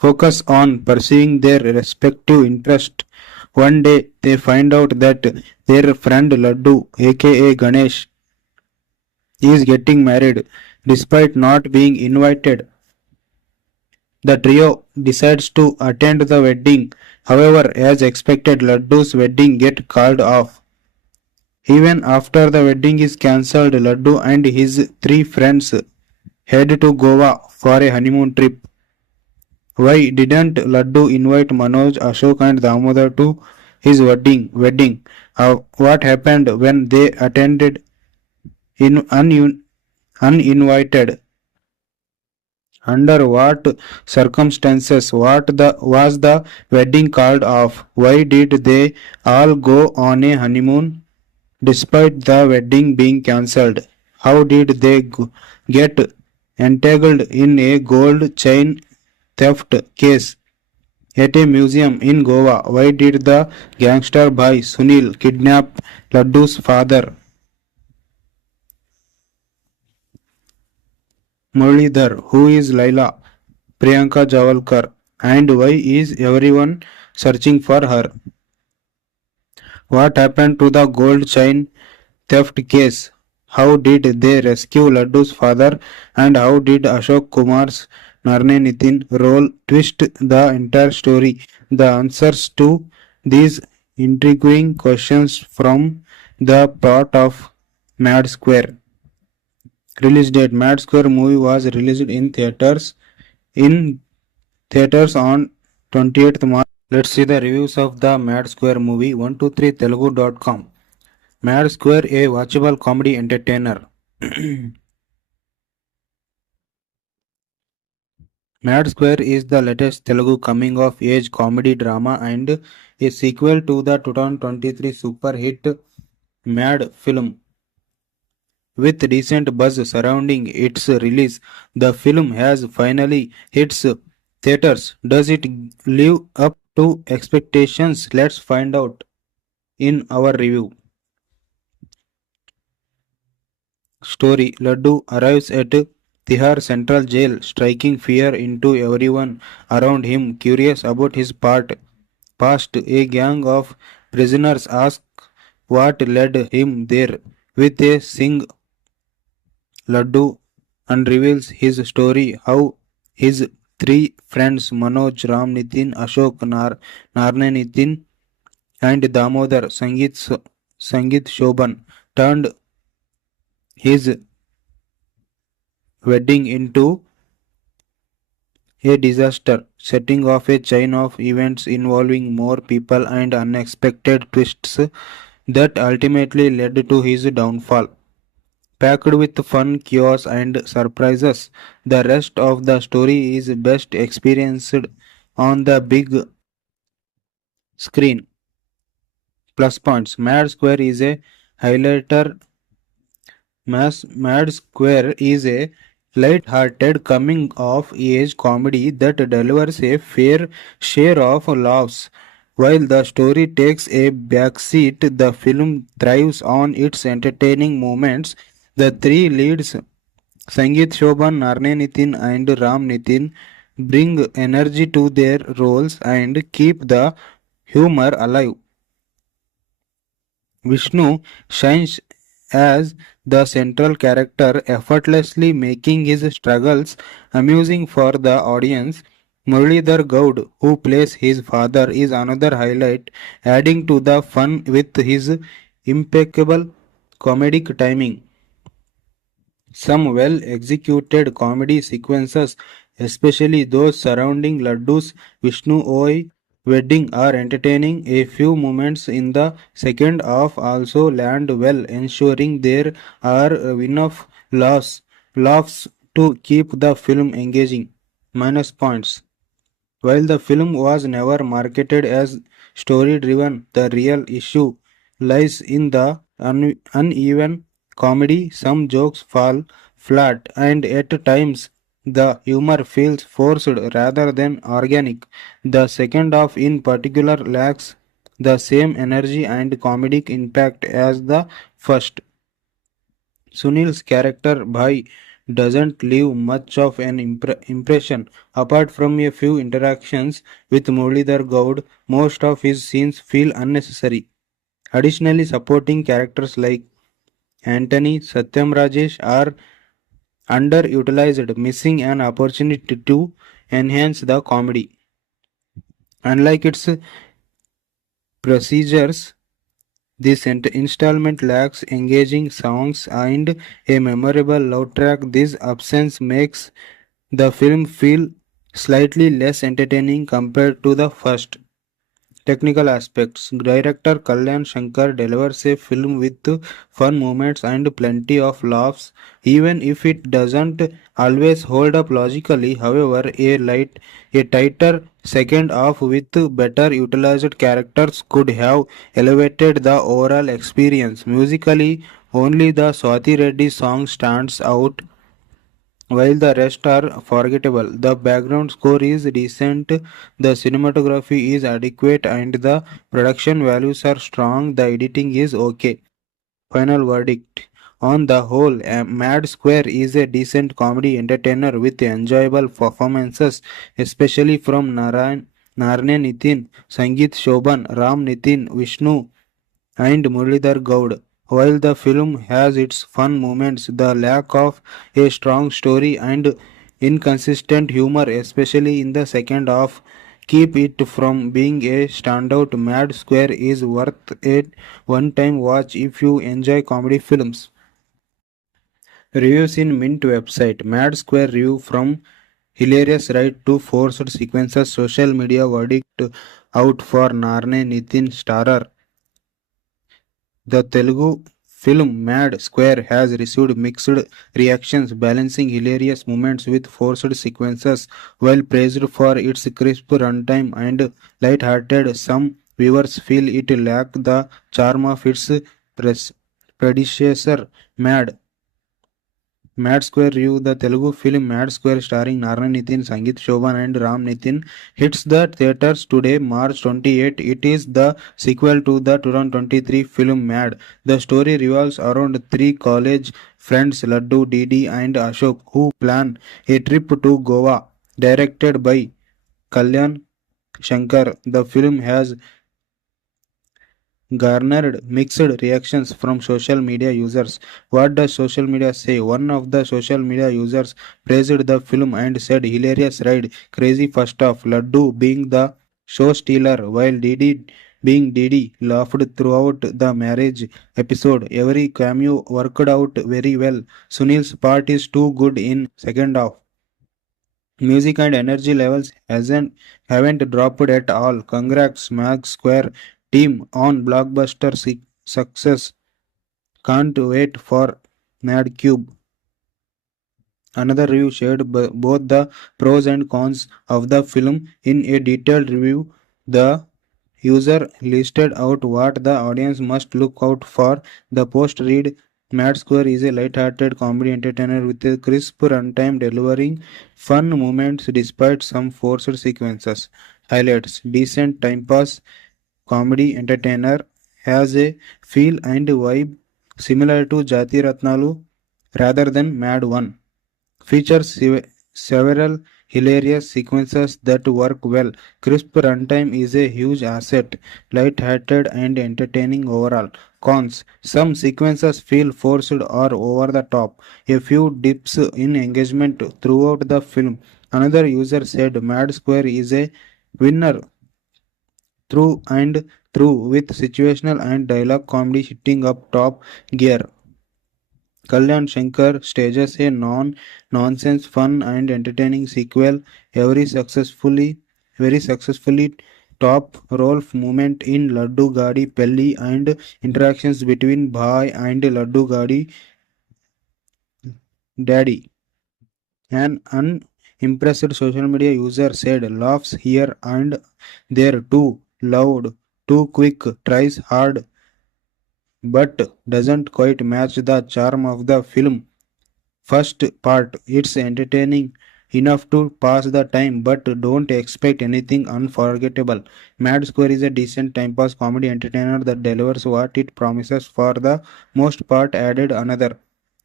focus on pursuing their respective interests. One day they find out that their friend Laddu, aka Ganesh, is getting married despite not being invited. The trio decides to attend the wedding. However, as expected, Laddu's wedding gets called off. Even after the wedding is cancelled, Laddu and his three friends head to Goa for a honeymoon trip. Why didn't Laddu invite Manoj, Ashok and Damodar to his wedding? What happened when they attended uninvited? Under what circumstances was the wedding called off? Why did they all go on a honeymoon despite the wedding being cancelled? How did they get entangled in a gold chain theft case at a museum in Goa? Why did the gangster boy Sunil kidnap Laddu's father Muralidhar? Who is Laila Priyanka Javalkar, and why is everyone searching for her? What happened to the gold chain theft case? How did they rescue Laddu's father, and how did Ashok Kumar's Narne Nitin role twist the entire story? The answers to these intriguing questions from the plot of Mad Square. Release date: Mad Square movie was released in theaters on 28th March. Let's see the reviews of the Mad Square movie. 123telugu.com. Mad Square, a watchable comedy entertainer. Mad Square is the latest Telugu coming of age comedy drama and a sequel to the 2023 super hit Mad film. With recent buzz surrounding its release, the film has finally hit theaters. Does it live up to expectations? Let's find out in our review. Story: Laddu arrives at Tihar Central Jail, striking fear into everyone around him. Curious about his past, a gang of prisoners ask what led him there. With a sing, Laddu unreveals his story, how his three friends Manoj, Ram Nitin, Ashok Narne Nitin and Damodar Sangit Shoban turned his wedding into a disaster, setting off a chain of events involving more people and unexpected twists that ultimately led to his downfall. Packed with fun, chaos, and surprises, the rest of the story is best experienced on the big screen. Plus points: Mad Square is a highlighter Mad Square is a light-hearted coming-of-age comedy that delivers a fair share of laughs. While the story takes a backseat, the film thrives on its entertaining moments. The three leads, Sangeet Shobhan, Narne Nitin, and Ram Nitin, bring energy to their roles and keep the humor alive. Vishnu shines as the central character, effortlessly making his struggles amusing for the audience. Muralidhar Gaud, who plays his father, is another highlight, adding to the fun with his impeccable comedic timing. Some well executed comedy sequences, especially those surrounding Laddu's Vishnu Oi wedding, are entertaining. A few moments in the second half also land well, ensuring there are enough laughs to keep the film engaging. Minus points: while the film was never marketed as story driven, the real issue lies in the uneven comedy. Some jokes fall flat, and at times the humor feels forced rather than organic. The second half, in particular, lacks the same energy and comedic impact as the first. Sunil's character Bhai doesn't leave much of an impression. Apart from a few interactions with Muralidhar Gaud, most of his scenes feel unnecessary. Additionally, supporting characters like Anthony, Satyam Rajesh are underutilized, missing an opportunity to enhance the comedy. Unlike its procedures, this installment lacks engaging songs and a memorable love track. This absence makes the film feel slightly less entertaining compared to the first. Technical aspects. Director Kalyan Shankar delivers a film with fun moments and plenty of laughs, even if it doesn't always hold up logically. However, a tighter second half with better utilized characters could have elevated the overall experience. Musically, only the Swati Reddy song stands out while the rest are forgettable. The background score is decent, the cinematography is adequate, and the production values are strong. The editing is okay. Final verdict. On the whole, Mad Square is a decent comedy entertainer with enjoyable performances, especially from Narne Nitin, Sangeet Shoban, Ram Nitin, Vishnu, and Muralidhar Gaud. While the film has its fun moments, the lack of a strong story and inconsistent humor, especially in the second half, keep it from being a standout. Mad Square is worth a one-time watch if you enjoy comedy films. Reviews in Mint website. Mad Square review from hilarious ride to forced sequences. Social media verdict out for Narne Nitin Starer. The Telugu film Mad Square has received mixed reactions, balancing hilarious moments with forced sequences. While praised for its crisp runtime and light-hearted, some viewers feel it lacked the charm of its pres- predecessor, Mad Square Review. The Telugu film Mad Square starring Narana Nitin, Sangeet Shoban and Ram Nitin hits the theatres today, March 28. It is the sequel to the 2023 film Mad. The story revolves around three college friends Laddu, Didi and Ashok who plan a trip to Goa. Directed by Kalyan Shankar, the film has garnered mixed reactions from social media users. What does social media say? One of the social media users praised the film and said hilarious ride, crazy first half, Laddu being the show stealer, while Didi being Didi laughed throughout the marriage episode. Every cameo worked out very well. Sunil's part is too good in second half. Music and energy levels haven't dropped at all. Congrats, Mag Square team on blockbuster success. Can't wait for Mad Cube. Another review shared both the pros and cons of the film in a detailed review. The user listed out what the audience must look out for. The post read Mad Square is a light-hearted comedy entertainer with a crisp runtime delivering fun moments despite some forced sequences. Highlights decent time pass comedy entertainer has a feel and vibe similar to Jati Ratnalu rather than Mad One. Features several hilarious sequences that work well. Crisp runtime is a huge asset, light-hearted and entertaining overall. Cons: some sequences feel forced or over the top. A few dips in engagement throughout the film. Another user said Mad Square is a winner through and through with situational and dialogue comedy hitting up top gear. Kalyan Shankar stages a nonsense, fun and entertaining sequel. Every successfully, very successfully top role moment in Laddu Gadi Pelli and interactions between Bhai and Laddu Gadi Daddy. An unimpressed social media user said laughs here and there too loud, too quick, tries hard but doesn't quite match the charm of the film. First part, it's entertaining enough to pass the time, but don't expect anything unforgettable. Mad Square is a decent time pass comedy entertainer that delivers what it promises for the most part. Added another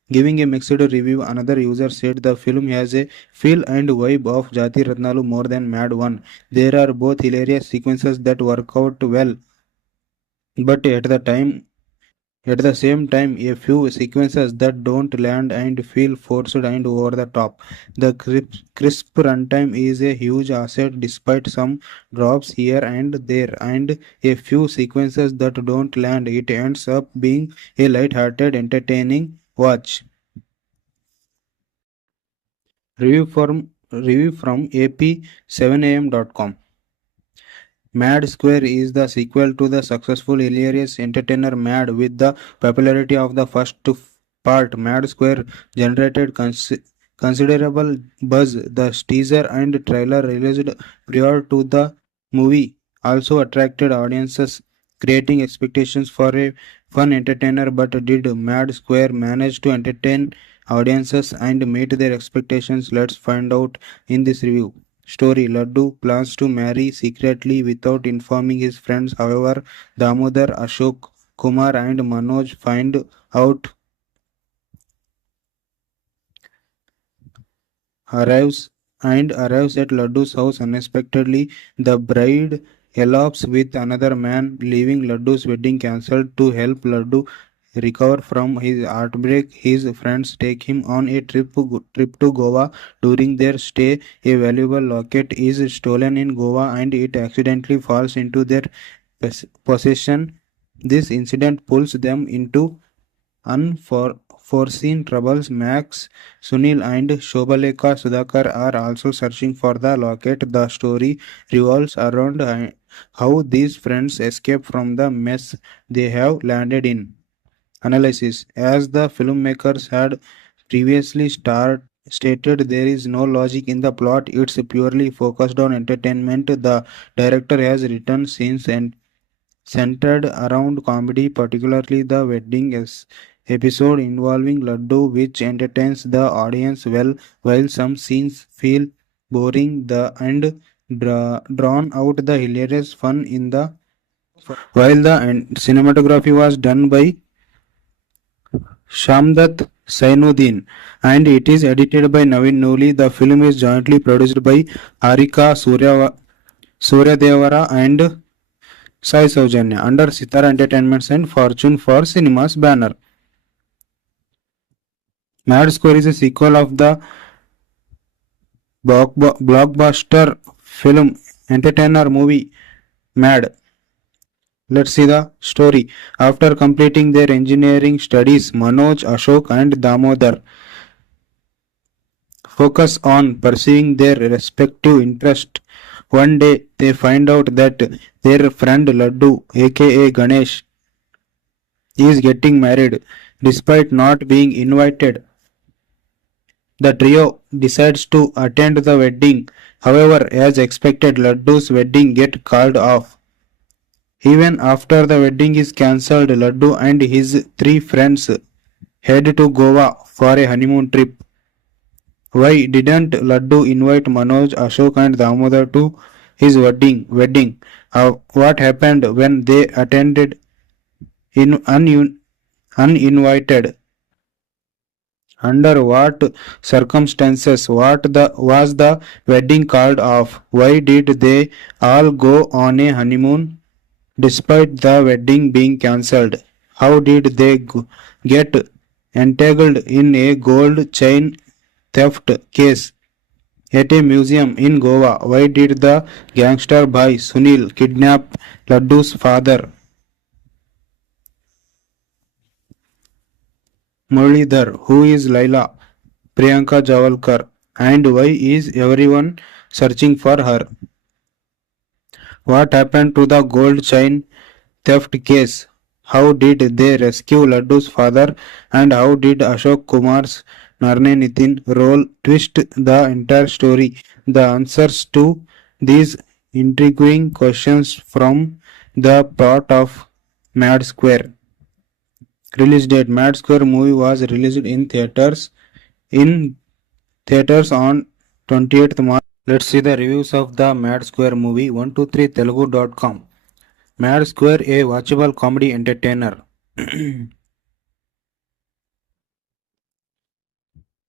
Giving a mixed review, another user said the film has a feel and vibe of Jati Ratnalu more than Mad 1. There are both hilarious sequences that work out well, but at the same time, a few sequences that don't land and feel forced and over the top. The crisp runtime is a huge asset despite some drops here and there, and a few sequences that don't land. It ends up being a light-hearted, entertaining watch. Review from ap7am.com. Mad Square is the sequel to the successful hilarious entertainer Mad. With the popularity of the first part, Mad Square generated considerable buzz. The teaser and trailer released prior to the movie also attracted audiences, creating expectations for a fun entertainer. But did Mad Square manage to entertain audiences and meet their expectations? Let's find out in this review. Story: Laddu plans to marry secretly without informing his friends. However, Damodar, Ashok, Kumar, and Manoj find out, arrives arrives at Laddu's house unexpectedly. The bride elopes with another man, leaving Laddu's wedding cancelled. To help Laddu recover from his heartbreak, his friends take him on a trip to Goa. During their stay, a valuable locket is stolen in Goa and it accidentally falls into their possession. This incident pulls them into unforeseen troubles. Max, Sunil, and Shobaleka Sudhakar are also searching for the locket. The story revolves around how these friends escape from the mess they have landed in. Analysis: as the filmmakers had previously stated, there is no logic in the plot, it's purely focused on entertainment. The director has written scenes and centered around comedy, particularly the episode involving Laddu, which entertains the audience well, while some scenes feel boring and drawn out. The hilarious fun in the while the cinematography was done by Shamdat Sainuddin and it is edited by Naveen Nooli. The film is jointly produced by Harika Suryadevara and Sai Saujanya under Sitara Entertainments and Fortune for Cinemas banner. Mad Square is a sequel of the blockbuster film entertainer movie Mad. Let's see the story. After completing their engineering studies, Manoj, Ashok, and Damodar focus on pursuing their respective interests. One day, they find out that their friend Laddu, aka Ganesh, is getting married. Despite not being invited, the trio decides to attend the wedding. However, as expected, Laddu's wedding gets called off. Even after the wedding is cancelled, Laddu and his three friends head to Goa for a honeymoon trip. Why didn't Laddu invite Manoj, Ashok, and Damodar to his wedding? What happened when they attended uninvited? Under what circumstances was the wedding called off? Why did they all go on a honeymoon despite the wedding being cancelled? How did they get entangled in a gold chain theft case at a museum in Goa? Why did the gangster boy Sunil kidnap Laddu's father Muralidhar? Who is Laila Priyanka Javalkar and why is everyone searching for her? What happened to the gold chain theft case? How did they rescue Laddu's father and how did Ashok Kumar's Narne Nitin role twist the entire story? The answers to these intriguing questions from the plot of Mad Square. Release date: Mad Square movie was released in theaters on 28th March. Let's see the reviews of the Mad Square movie. 123telugu.com. Mad Square, a watchable comedy entertainer.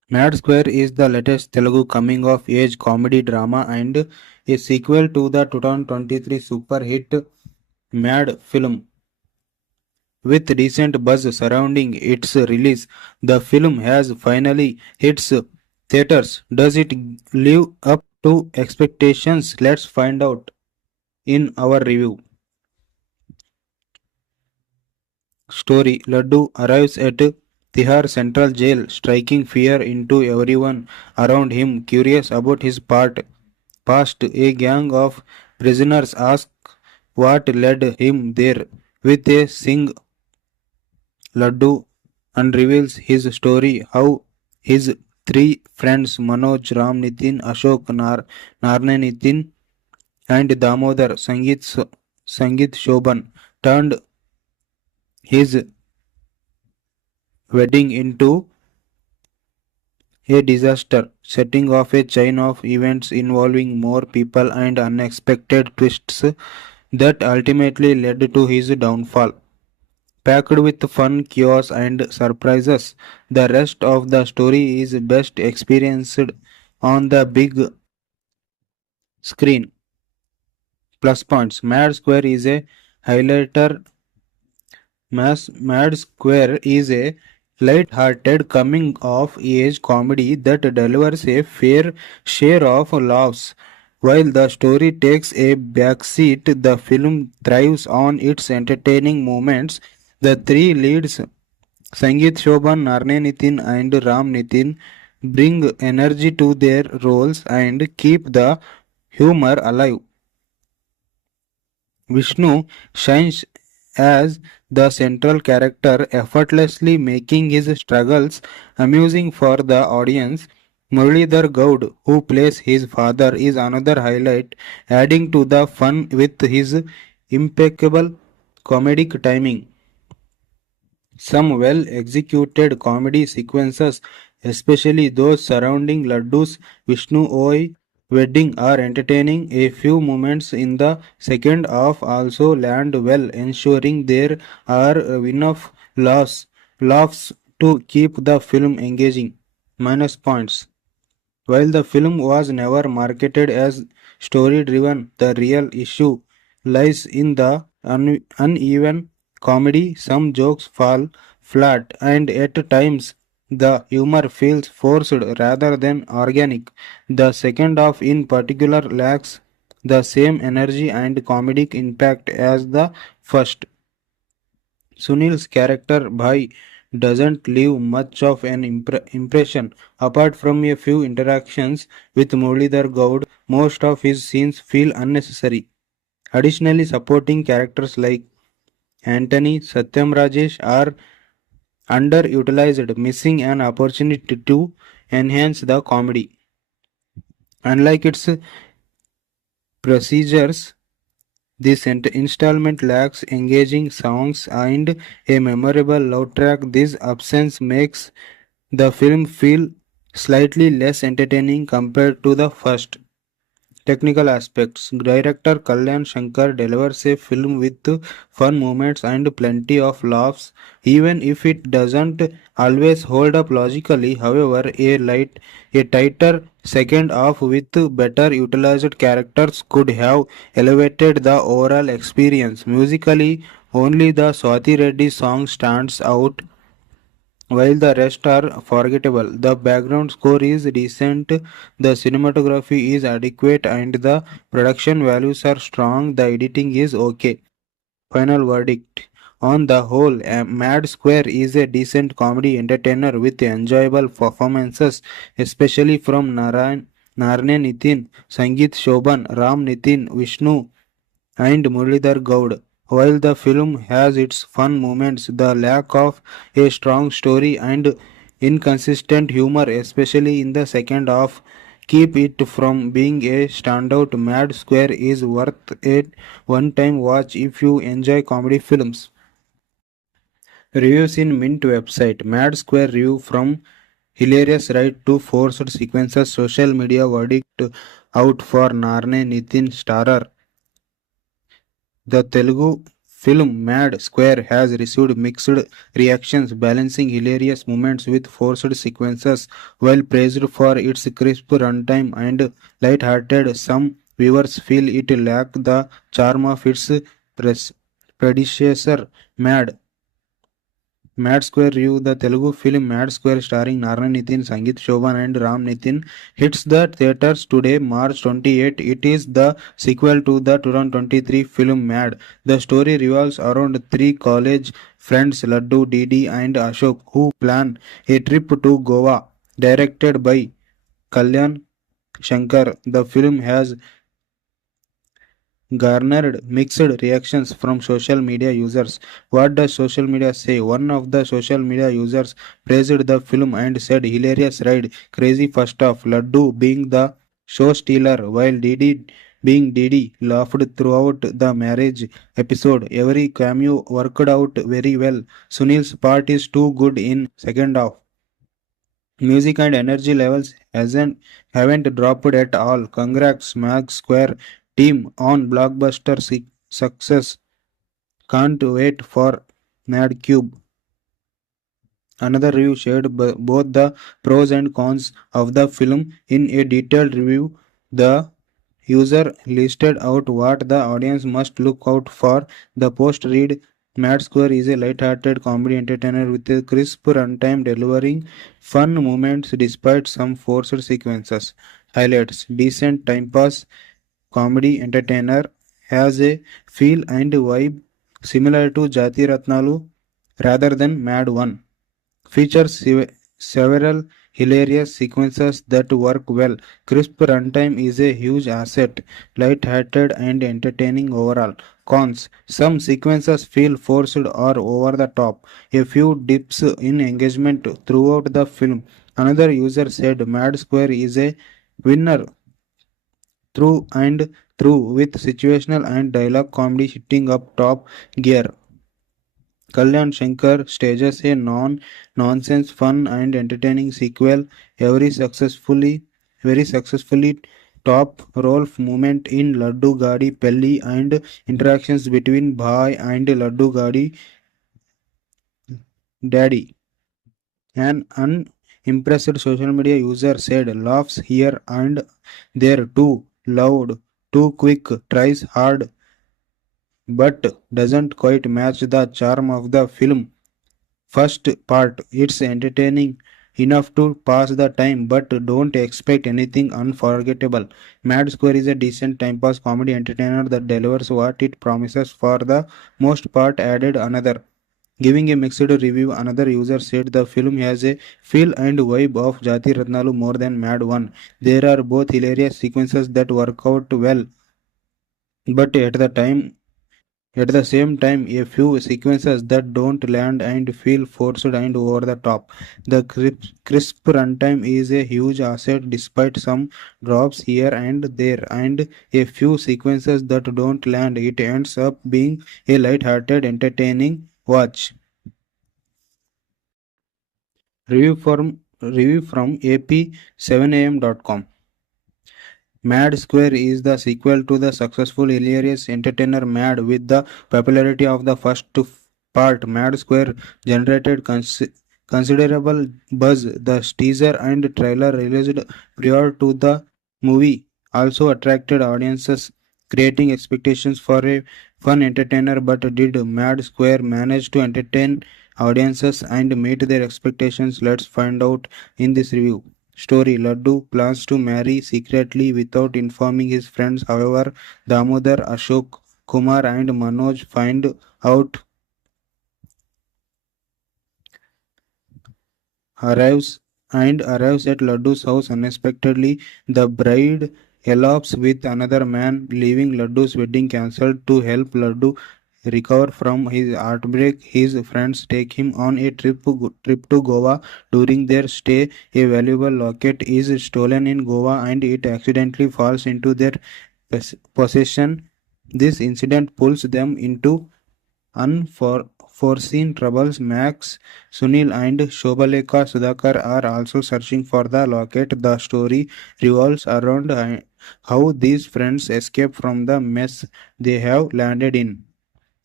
Mad Square is the latest Telugu coming of age comedy drama and a sequel to the 2023 super hit Mad film. With recent buzz surrounding its release, the film has finally hit theaters. Does it live up to expectations? Let's find out in our review. Story: Laddu arrives at Tihar Central Jail, striking fear into everyone around him. Curious about his past, a gang of prisoners ask what led him there. With a sing, Laddu unreveals his story, how his three friends Manoj, Ram Nitin, Ashok, Narne Nitin, and Damodar Sangit Shoban turned his wedding into a disaster, setting off a chain of events involving more people and unexpected twists that ultimately led to his downfall. Packed with fun, chaos, and surprises, the rest of the story is best experienced on the big screen. Plus points: Mad Square is a highlighter. Mad Square is a light-hearted coming-of-age comedy that delivers a fair share of laughs. While the story takes a backseat, the film thrives on its entertaining moments. The three leads, Sangeet Shobhan, Narne Nitin, and Ram Nitin, bring energy to their roles and keep the humor alive. Vishnu shines as the central character, effortlessly making his struggles amusing for the audience. Muralidhar Gaud, who plays his father, is another highlight, adding to the fun with his impeccable comedic timing. Some well executed comedy sequences, especially those surrounding Laddu's Vishnu Oi wedding, are entertaining. A few moments in the second half also land well, ensuring there are enough laughs to keep the film engaging. Minus points. While the film was never marketed as story driven, the real issue lies in the uneven comedy. Some jokes fall flat, and at times the humor feels forced rather than organic. The second half, in particular, lacks the same energy and comedic impact as the first. Sunil's character Bhai doesn't leave much of an impression. Apart from a few interactions with Muralidhar Gaud, most of his scenes feel unnecessary. Additionally, supporting characters like Anthony, Satyam Rajesh are underutilized, missing an opportunity to enhance the comedy. Unlike its procedures, this installment lacks engaging songs and a memorable love track. This absence makes the film feel slightly less entertaining compared to the first. Technical aspects: Director Kalyan Shankar delivers a film with fun moments and plenty of laughs, even if it doesn't always hold up logically. However, a tighter second half with better utilized characters could have elevated the overall experience. Musically, only the Swati Reddy song stands out while the rest are forgettable. The background score is decent, the cinematography is adequate, and the production values are strong. The editing is okay. Final verdict. On the whole, Mad Square is a decent comedy entertainer with enjoyable performances, especially from Narne Nitin, Sangeet Shoban, Ram Nitin, Vishnu, and Muralidhar Gaud. While the film has its fun moments, the lack of a strong story and inconsistent humor, especially in the second half, keep it from being a standout. Mad Square is worth a one-time watch if you enjoy comedy films. Reviews in Mint website. Mad Square review from hilarious ride to forced sequences. Social media verdict out for Narne Nitin Starer. The Telugu film Mad Square has received mixed reactions, balancing hilarious moments with forced sequences. While praised for its crisp runtime and light-hearted, some viewers feel it lacked the charm of its pres- predecessor, Mad Square Review. The Telugu film Mad Square starring Narana Nitin, Sangeet Shobhan and Ram Nitin hits the theatres today, March 28. It is the sequel to the 2023 film Mad. The story revolves around three college friends Laddu, Didi and Ashok who plan a trip to Goa. Directed by Kalyan Shankar, the film has garnered mixed reactions from social media users. What does social media say? One of the social media users praised the film and said hilarious ride, crazy first off, Laddu being the show stealer while Didi being Didi laughed throughout the marriage episode. Every cameo worked out very well. Sunil's part is too good in second half. Music and energy levels haven't dropped at all. Congrats, Mag Square team on blockbuster success. Can't wait for Mad Cube. Another review shared both the pros and cons of the film in a detailed review. The user listed out what the audience must look out for. The post read Mad Square is a light-hearted comedy entertainer with a crisp runtime delivering fun moments despite some forced sequences. Highlights decent time pass comedy entertainer has a feel and vibe similar to Jati Ratnalu rather than Mad One features several hilarious sequences that work well. Crisp runtime is a huge asset, light-hearted and entertaining overall. Cons: some sequences feel forced or over the top. A few dips in engagement throughout the film. Another user said Mad Square is a winner through and through with situational and dialogue comedy hitting up top gear. Kalyan Shankar stages a nonsense, fun and entertaining sequel. Every successfully, very successfully top role moment in Laddu Gadi Pelli and interactions between Bhai and Laddu Gadi Daddy. An unimpressed social media user said laughs here and there too loud, too quick, tries hard but doesn't quite match the charm of the film. First part, it's entertaining enough to pass the time, but don't expect anything unforgettable. Mad Square is a decent time pass comedy entertainer that delivers what it promises for the most part. Added another. Giving a mixed review, another user said the film has a feel and vibe of Jati Ratnalu more than Mad One. There are both hilarious sequences that work out well, but at the same time, a few sequences that don't land and feel forced and over the top. The crisp runtime is a huge asset despite some drops here and there, and a few sequences that don't land. It ends up being a light-hearted, entertaining watch. Review from ap7am.com. Mad Square is the sequel to the successful hilarious entertainer Mad. With the popularity of the first part, Mad Square generated considerable buzz. The teaser and trailer released prior to the movie also attracted audiences, creating expectations for a fun entertainer. But did Mad Square manage to entertain audiences and meet their expectations? Let's find out in this review. Story: Laddu plans to marry secretly without informing his friends. However, Damodar, Ashok, Kumar, and Manoj find out, arrives arrives at Laddu's house unexpectedly. The bride elopes with another man, leaving Laddu's wedding cancelled. To help Laddu recover from his heartbreak, his friends take him on a trip to Goa. During their stay, a valuable locket is stolen in Goa and it accidentally falls into their possession. This incident pulls them into unforeseen troubles. Max, Sunil, and Shobaleka Sudhakar are also searching for the locket. The story revolves around how these friends escape from the mess they have landed in.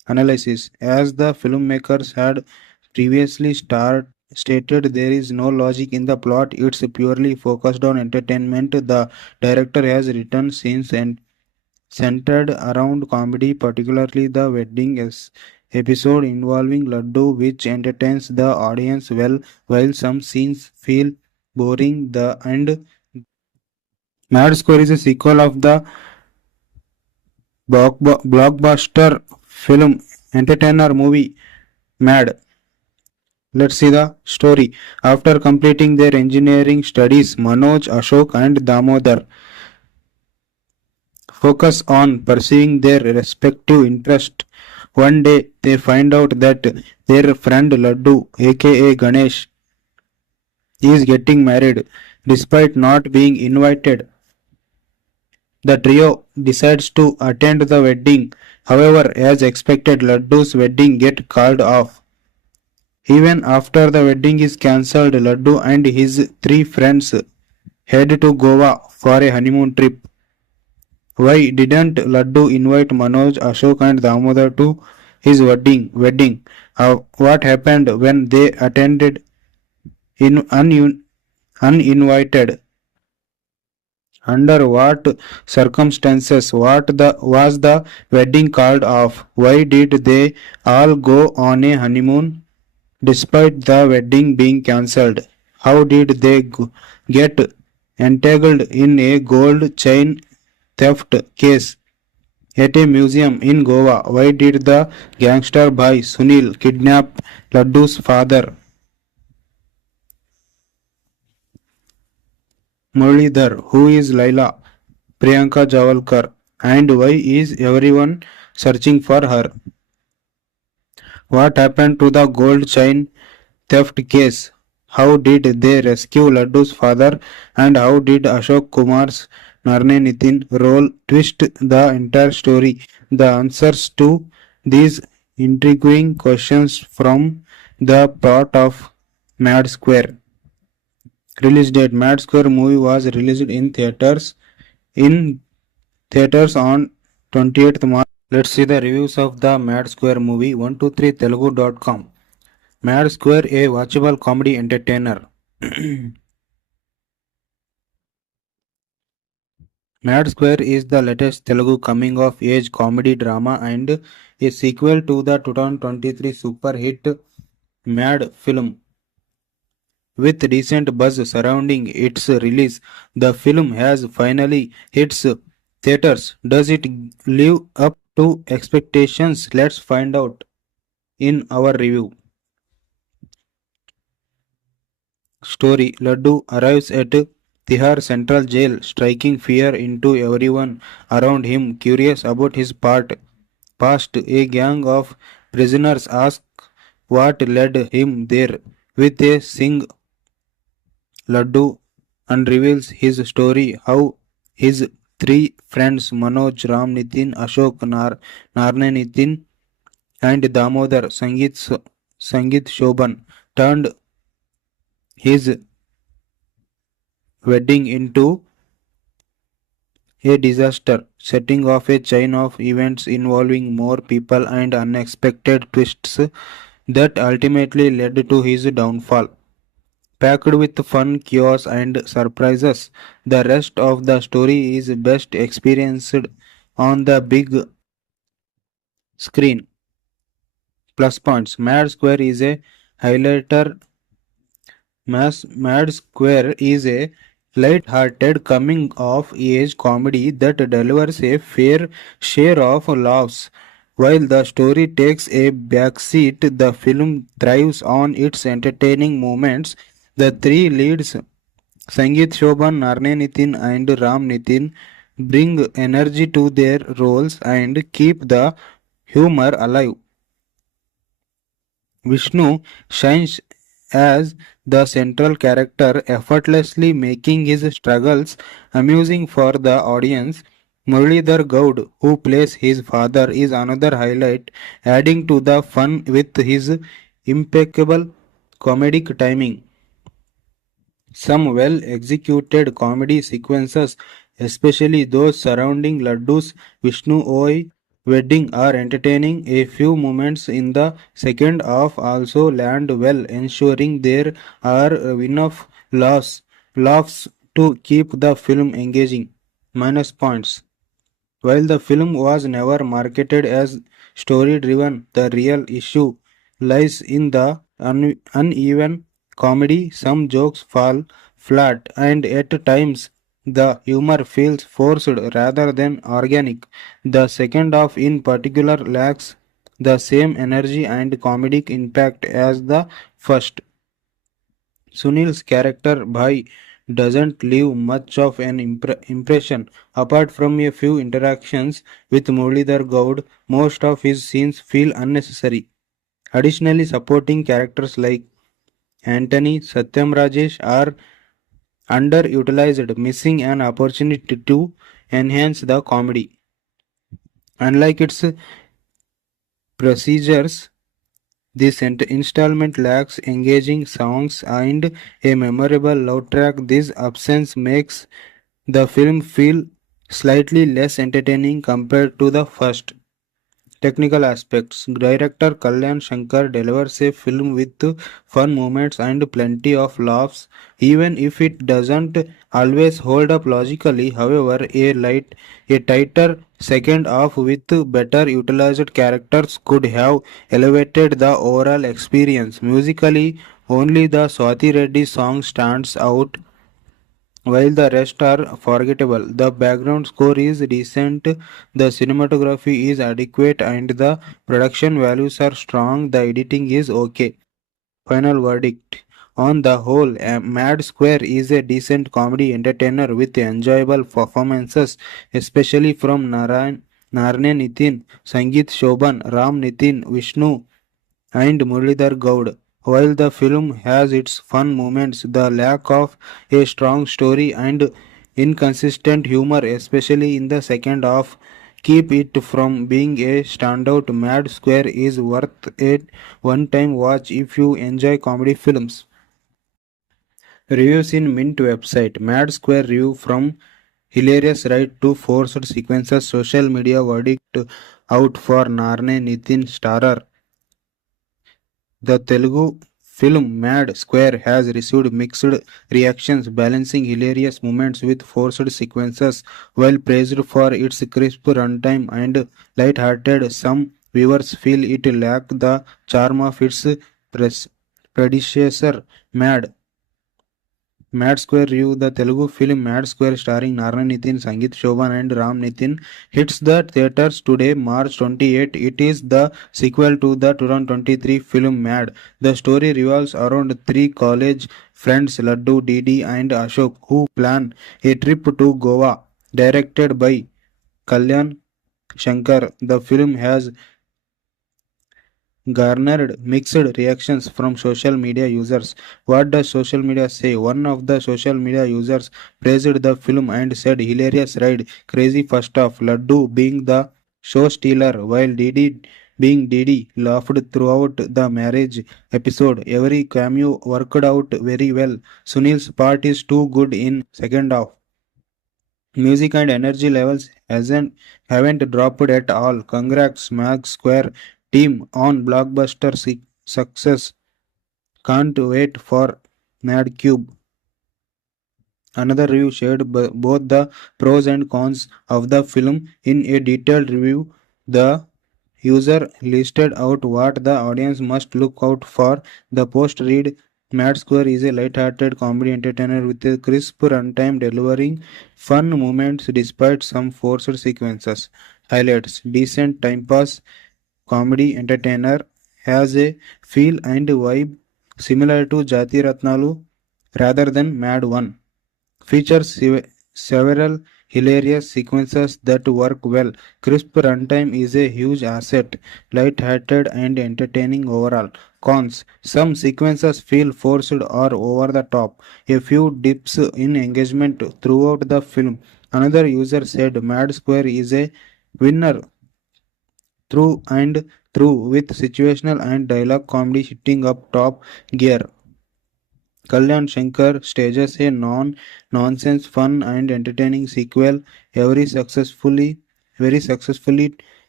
analysis. As the filmmakers had previously stated, there is no logic in the plot, it's purely focused on entertainment. The director has written scenes and centered around comedy, particularly the episode involving Laddu, which entertains the audience well, while some scenes feel boring. The end Mad Score is a sequel of the blockbuster film entertainer movie Mad. Let's see the story. After completing their engineering studies, Manoj, Ashok, and Damodar focus on pursuing their respective interests. One day, they find out that their friend Laddu, aka Ganesh, is getting married. Despite not being invited, the trio decides to attend the wedding. However, as expected, Laddu's wedding gets called off. Even after the wedding is cancelled, Laddu and his three friends head to Goa for a honeymoon trip. Why didn't Laddu invite Manoj, Ashok and Damodar to his wedding? What happened when they attended uninvited? Under what circumstances was the wedding called off? Why did they all go on a honeymoon despite the wedding being cancelled? How did they get entangled in a gold chain theft case at a museum in Goa? Why did the gangster boy Sunil kidnap Laddu's father Muralidhar? Who is Laila Priyanka Javalkar and why is everyone searching for her? What happened to the gold chain theft case? How did they rescue Laddu's father and how did Ashok Kumar's Narne Nitin role twist the entire story? The answers to these intriguing questions from the plot of Mad Square. Release date: Mad Square movie was released in theaters on 28th March. Let's see the reviews of the Mad Square movie. 123telugu.com. Mad Square, a watchable comedy entertainer. Mad Square is the latest Telugu coming of age comedy drama and a sequel to the 2023 super hit Mad film. With recent buzz surrounding its release, the film has finally hit theaters. Does it live up to expectations? Let's find out in our review. Story: Laddu arrives at Tihar Central Jail, striking fear into everyone around him. Curious about his past, a gang of prisoners ask what led him there. With a sing, Laddu unreveals his story, how his three friends Manoj, Ram Nitin, Ashok Narne Nitin and Damodar Sangit Shoban turned his wedding into a disaster, setting off a chain of events involving more people and unexpected twists that ultimately led to his downfall. Packed with fun, chaos, and surprises, the rest of the story is best experienced on the big screen. Plus points: Mad Square is a highlighter. Mad Square is a light-hearted coming-of-age comedy that delivers a fair share of laughs. While the story takes a backseat, the film thrives on its entertaining moments. The three leads, Sangeet Shobhan, Narne Nitin, and Ram Nitin, bring energy to their roles and keep the humor alive. Vishnu shines as the central character, effortlessly making his struggles amusing for the audience. Muralidhar Gaud, who plays his father, is another highlight, adding to the fun with his impeccable comedic timing. Some well executed comedy sequences, especially those surrounding Laddu's Vishnu Oi wedding are entertaining. A few moments in the second half also land well, ensuring there are enough laughs to keep the film engaging. Minus points. While the film was never marketed as story driven, the real issue lies in the uneven comedy. Some jokes fall flat, and at times the humor feels forced rather than organic. The second half, in particular, lacks the same energy and comedic impact as the first. Sunil's character Bhai doesn't leave much of an impression. Apart from a few interactions with Muralidhar Gaud, most of his scenes feel unnecessary. Additionally, supporting characters like Anthony, Satyam Rajesh are underutilized, missing an opportunity to enhance the comedy. Unlike its procedures, this installment lacks engaging songs and a memorable love track. This absence makes the film feel slightly less entertaining compared to the first. Technical aspects. Director Kalyan Shankar delivers a film with fun moments and plenty of laughs, even if it doesn't always hold up logically. However, a tighter second half with better utilized characters could have elevated the overall experience. Musically, only the Swati Reddy song stands out while the rest are forgettable. The background score is decent, the cinematography is adequate, and the production values are strong. The editing is okay. Final verdict. On the whole, Mad Square is a decent comedy entertainer with enjoyable performances, especially from Narne Nitin, Sangeet Shoban, Ram Nitin, Vishnu, and Muralidhar Gaud. While the film has its fun moments, the lack of a strong story and inconsistent humor, especially in the second half, keep it from being a standout. Mad Square is worth a one-time watch if you enjoy comedy films. Reviews in Mint website. Mad Square review from hilarious ride to forced sequences. Social media verdict out for Narne Nitin Starer. The Telugu film Mad Square has received mixed reactions, balancing hilarious moments with forced sequences. While praised for its crisp runtime and light-hearted, some viewers feel it lacked the charm of its pres- predecessor, Mad Square Review. The Telugu film Mad Square starring Narana Nitin, Sangeet Shoban and Ram Nitin hits the theatres today, March 28. It is the sequel to the 2023 film Mad. The story revolves around three college friends Laddu, Didi and Ashok who plan a trip to Goa. Directed by Kalyan Shankar, the film has garnered mixed reactions from social media users. What does social media say? One of the social media users praised the film and said hilarious ride, crazy first half, Laddu being the show stealer, while Didi being Didi laughed throughout the marriage episode. Every cameo worked out very well. Sunil's part is too good in second half. Music and energy levels haven't dropped at all. Congrats, Mag Square team on blockbuster success. Can't wait for Mad Cube. Another review shared both the pros and cons of the film. In a detailed review, the user listed out what the audience must look out for. The post read Mad Square is a light-hearted comedy entertainer with a crisp runtime delivering fun moments despite some forced sequences. Highlights: decent time pass comedy entertainer, has a feel and vibe similar to Jati Ratnalu rather than Mad One. Features several hilarious sequences that work well. Crisp runtime is a huge asset, light-hearted and entertaining overall. Cons: some sequences feel forced or over the top. A few dips in engagement throughout the film. Another user said Mad Square is a winner through and through with situational and dialogue comedy hitting up top gear. Kalyan Shankar stages a nonsense fun and entertaining sequel every successfully very successfully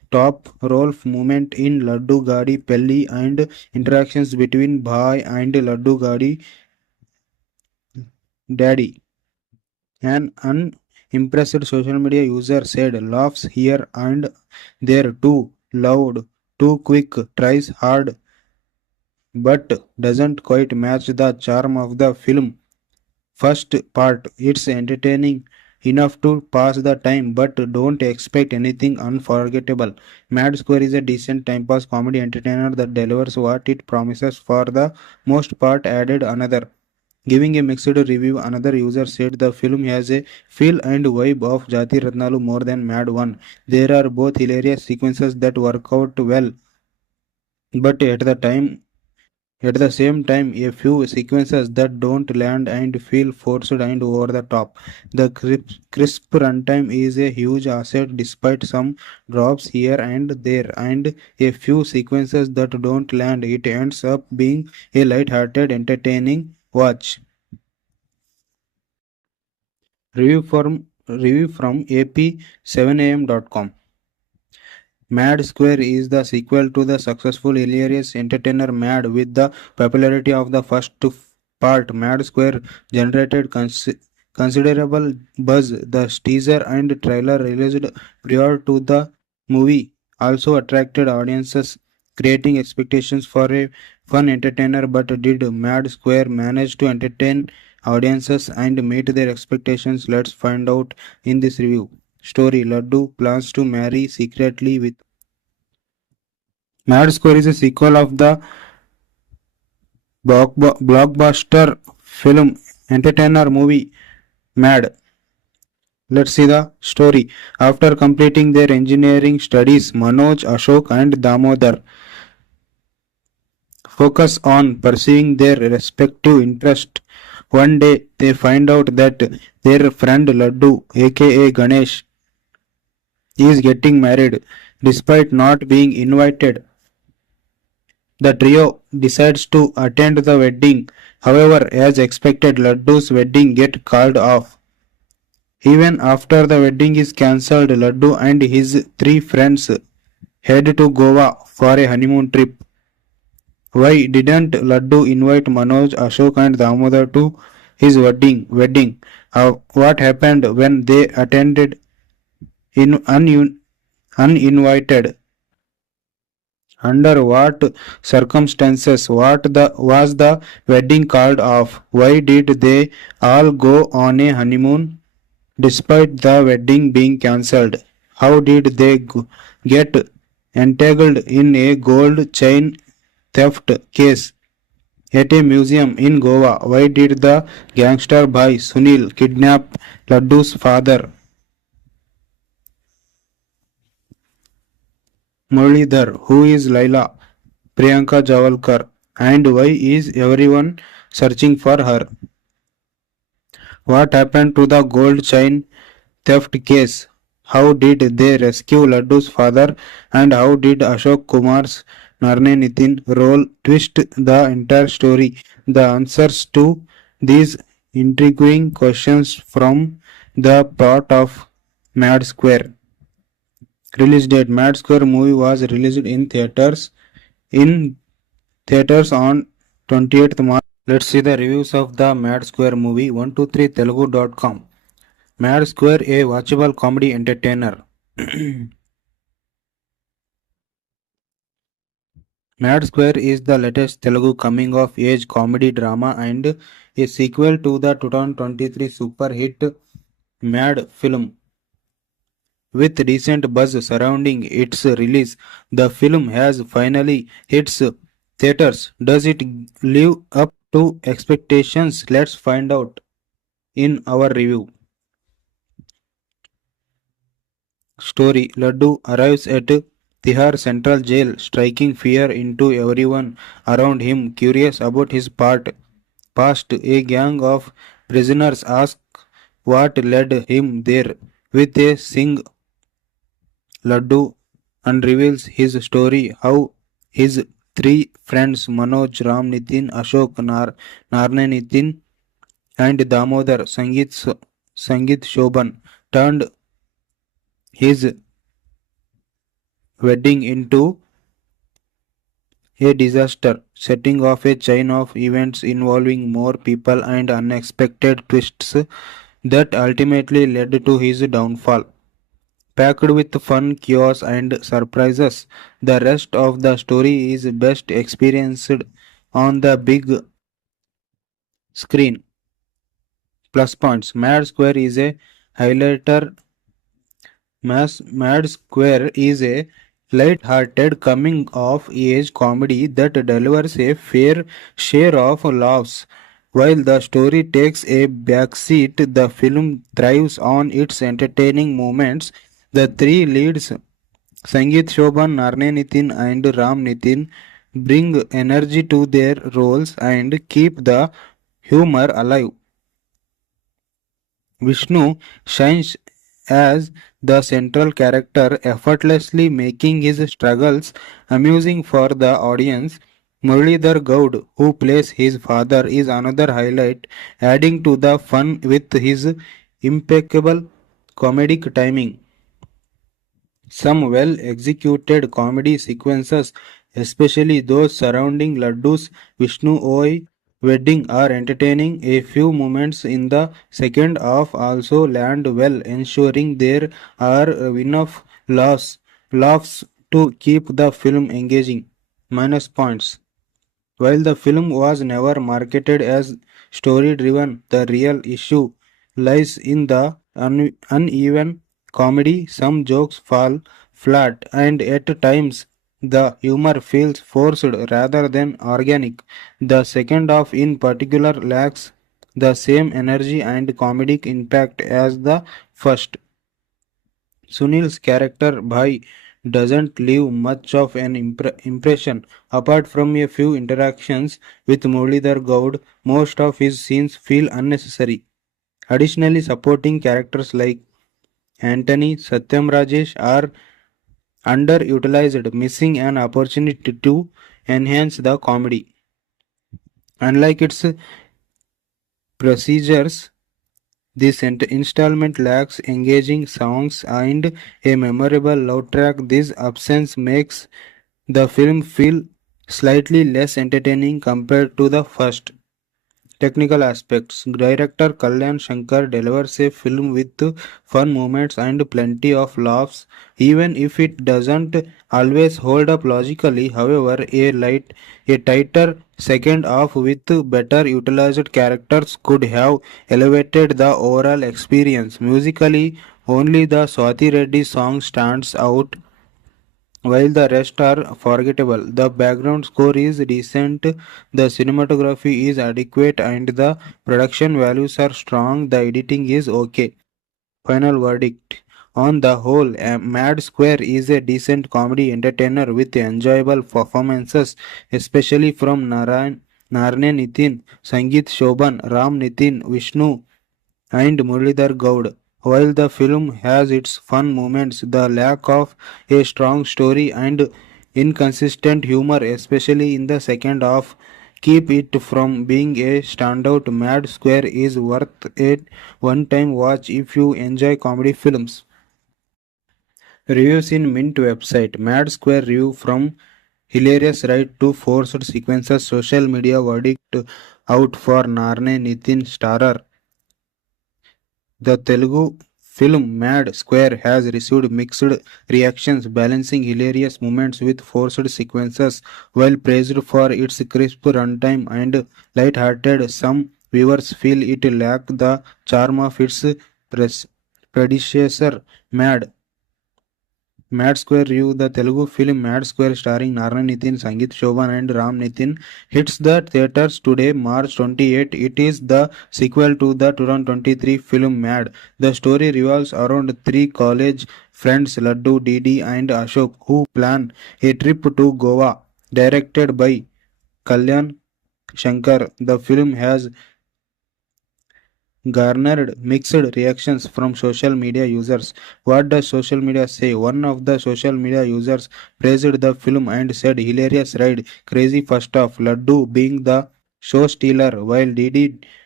top role movement in Laddu Gadi Pelli and interactions between Bhai and Laddu Gadi Daddy. An unimpressed social media user said laughs here and there too loud, too quick, tries hard but doesn't quite match the charm of the film. First part, it's entertaining enough to pass the time, but don't expect anything unforgettable. Mad Square is a decent time pass comedy entertainer that delivers what it promises for the most part added another. Giving a mixed review, another user said the film has a feel and vibe of Jati Ratnalu more than Mad 1. There are both hilarious sequences that work out well, but at the same time, a few sequences that don't land and feel forced and over the top. The crisp runtime is a huge asset despite some drops here and there, and a few sequences that don't land. It ends up being a light-hearted, entertaining watch. Review from ap7am.com. Mad Square is the sequel to the successful hilarious entertainer Mad. With the popularity of the first part, Mad Square generated considerable buzz. The teaser and trailer released prior to the movie also attracted audiences, creating expectations for a fun entertainer. But did Mad Square manage to entertain audiences and meet their expectations? Let's find out in this review. Story: Laddu plans to marry secretly with Mad Square is a sequel of the blockbuster film entertainer movie Mad. Let's see the story. After completing their engineering studies, Manoj, Ashok, and Damodar focus on pursuing their respective interests. One day, they find out that their friend Laddu, aka Ganesh, is getting married despite not being invited. The trio decides to attend the wedding. However, as expected, Laddu's wedding gets called off. Even after the wedding is cancelled, Laddu and his three friends head to Goa for a honeymoon trip. Why didn't Laddu invite Manoj, Ashok and Damodar to his wedding? What happened when they attended uninvited? Under what circumstances was the wedding called off? Why did they all go on a honeymoon despite the wedding being cancelled? How did they get entangled in a gold chain theft case at a museum in Goa? Why did the gangster boy Sunil kidnap Laddu's father Muralidhar? Who is Laila Priyanka Javalkar, and why is everyone searching for her? What happened to the gold chain theft case? How did they rescue Laddu's father, and how did Ashok Kumar's Narne Nitin role twist the entire story? The answers to these intriguing questions from the plot of Mad Square. Release date: Mad Square movie was released in theaters on 28th March. Let's see the reviews of the Mad Square movie. 123telugu.com. Mad Square, a watchable comedy entertainer. Mad Square is the latest Telugu coming of age comedy drama and a sequel to the 2023 super hit Mad film. With recent buzz surrounding its release, the film has finally hit theaters. Does it live up to expectations? Let's find out in our review. Story: Laddu arrives at Tihar Central Jail, striking fear into everyone around him. Curious about his past, a gang of prisoners ask what led him there. With a sing, Laddu unreveals his story, how his three friends Manoj, Ram, Nitin, Ashok, Narne Nitin, and Damodar Sangit Shoban turned his wedding into a disaster, setting off a chain of events involving more people and unexpected twists that ultimately led to his downfall. Packed with fun, chaos, and surprises, the rest of the story is best experienced on the big screen. Plus points. Mad Square is a light-hearted coming-of-age comedy that delivers a fair share of laughs. While the story takes a backseat, the film thrives on its entertaining moments. The three leads, Sangeet Shobhan, Narne Nitin, and Ram Nitin, bring energy to their roles and keep the humor alive. Vishnu shines as the central character, effortlessly making his struggles amusing for the audience. Muralidhar Gaud, who plays his father, is another highlight, adding to the fun with his impeccable comedic timing. Some well executed comedy sequences, especially those surrounding Laddu's Vishnu Oi wedding, are entertaining. A few moments in the second half also land well, ensuring there are enough laughs to keep the film engaging. Minus points. While the film was never marketed as story driven, the real issue lies in the uneven comedy. Some jokes fall flat, and at times the humor feels forced rather than organic. The second half, in particular, lacks the same energy and comedic impact as the first. Sunil's character Bhai doesn't leave much of an impression. Apart from a few interactions with Muralidhar Gaud, most of his scenes feel unnecessary. Additionally, supporting characters like Anthony, Satyam Rajesh are underutilized, missing an opportunity to enhance the comedy. Unlike its procedures, this installment lacks engaging songs and a memorable love track. This absence makes the film feel slightly less entertaining compared to the first. Technical aspects. Director Kalyan Shankar delivers a film with fun moments and plenty of laughs, even if it doesn't always hold up logically. However, a tighter second half with better utilized characters could have elevated the overall experience. Musically, only the Swati Reddy song stands out while the rest are forgettable. The background score is decent, the cinematography is adequate, and the production values are strong. The editing is okay. Final verdict. On the whole, Mad Square is a decent comedy entertainer with enjoyable performances, especially from Narne Nitin, Sangeet Shobhan, Ram Nitin, Vishnu, and Muralidhar Gaud. While the film has its fun moments, the lack of a strong story and inconsistent humor, especially in the second half, keep it from being a standout. Mad Square is worth a one-time watch if you enjoy comedy films. Reviews in Mint website. Mad Square review from hilarious ride to forced sequences. Social media verdict out for Narne Nitin Starer. The Telugu film Mad Square has received mixed reactions, balancing hilarious moments with forced sequences. While praised for its crisp runtime and light-hearted, some viewers feel it lacked the charm of its pres- predecessor, Mad Square Review. The Telugu film Mad Square starring Narana Nitin, Sangeet Shobhan and Ram Nitin hits the theatres today, March 28. It is the sequel to the 2023 film Mad. The story revolves around three college friends Laddu, Didi and Ashok who plan a trip to Goa. Directed by Kalyan Shankar, the film has garnered mixed reactions from social media users. What does social media say? One of the social media users praised the film and said hilarious ride, crazy first off, Laddu being the show stealer, while Didi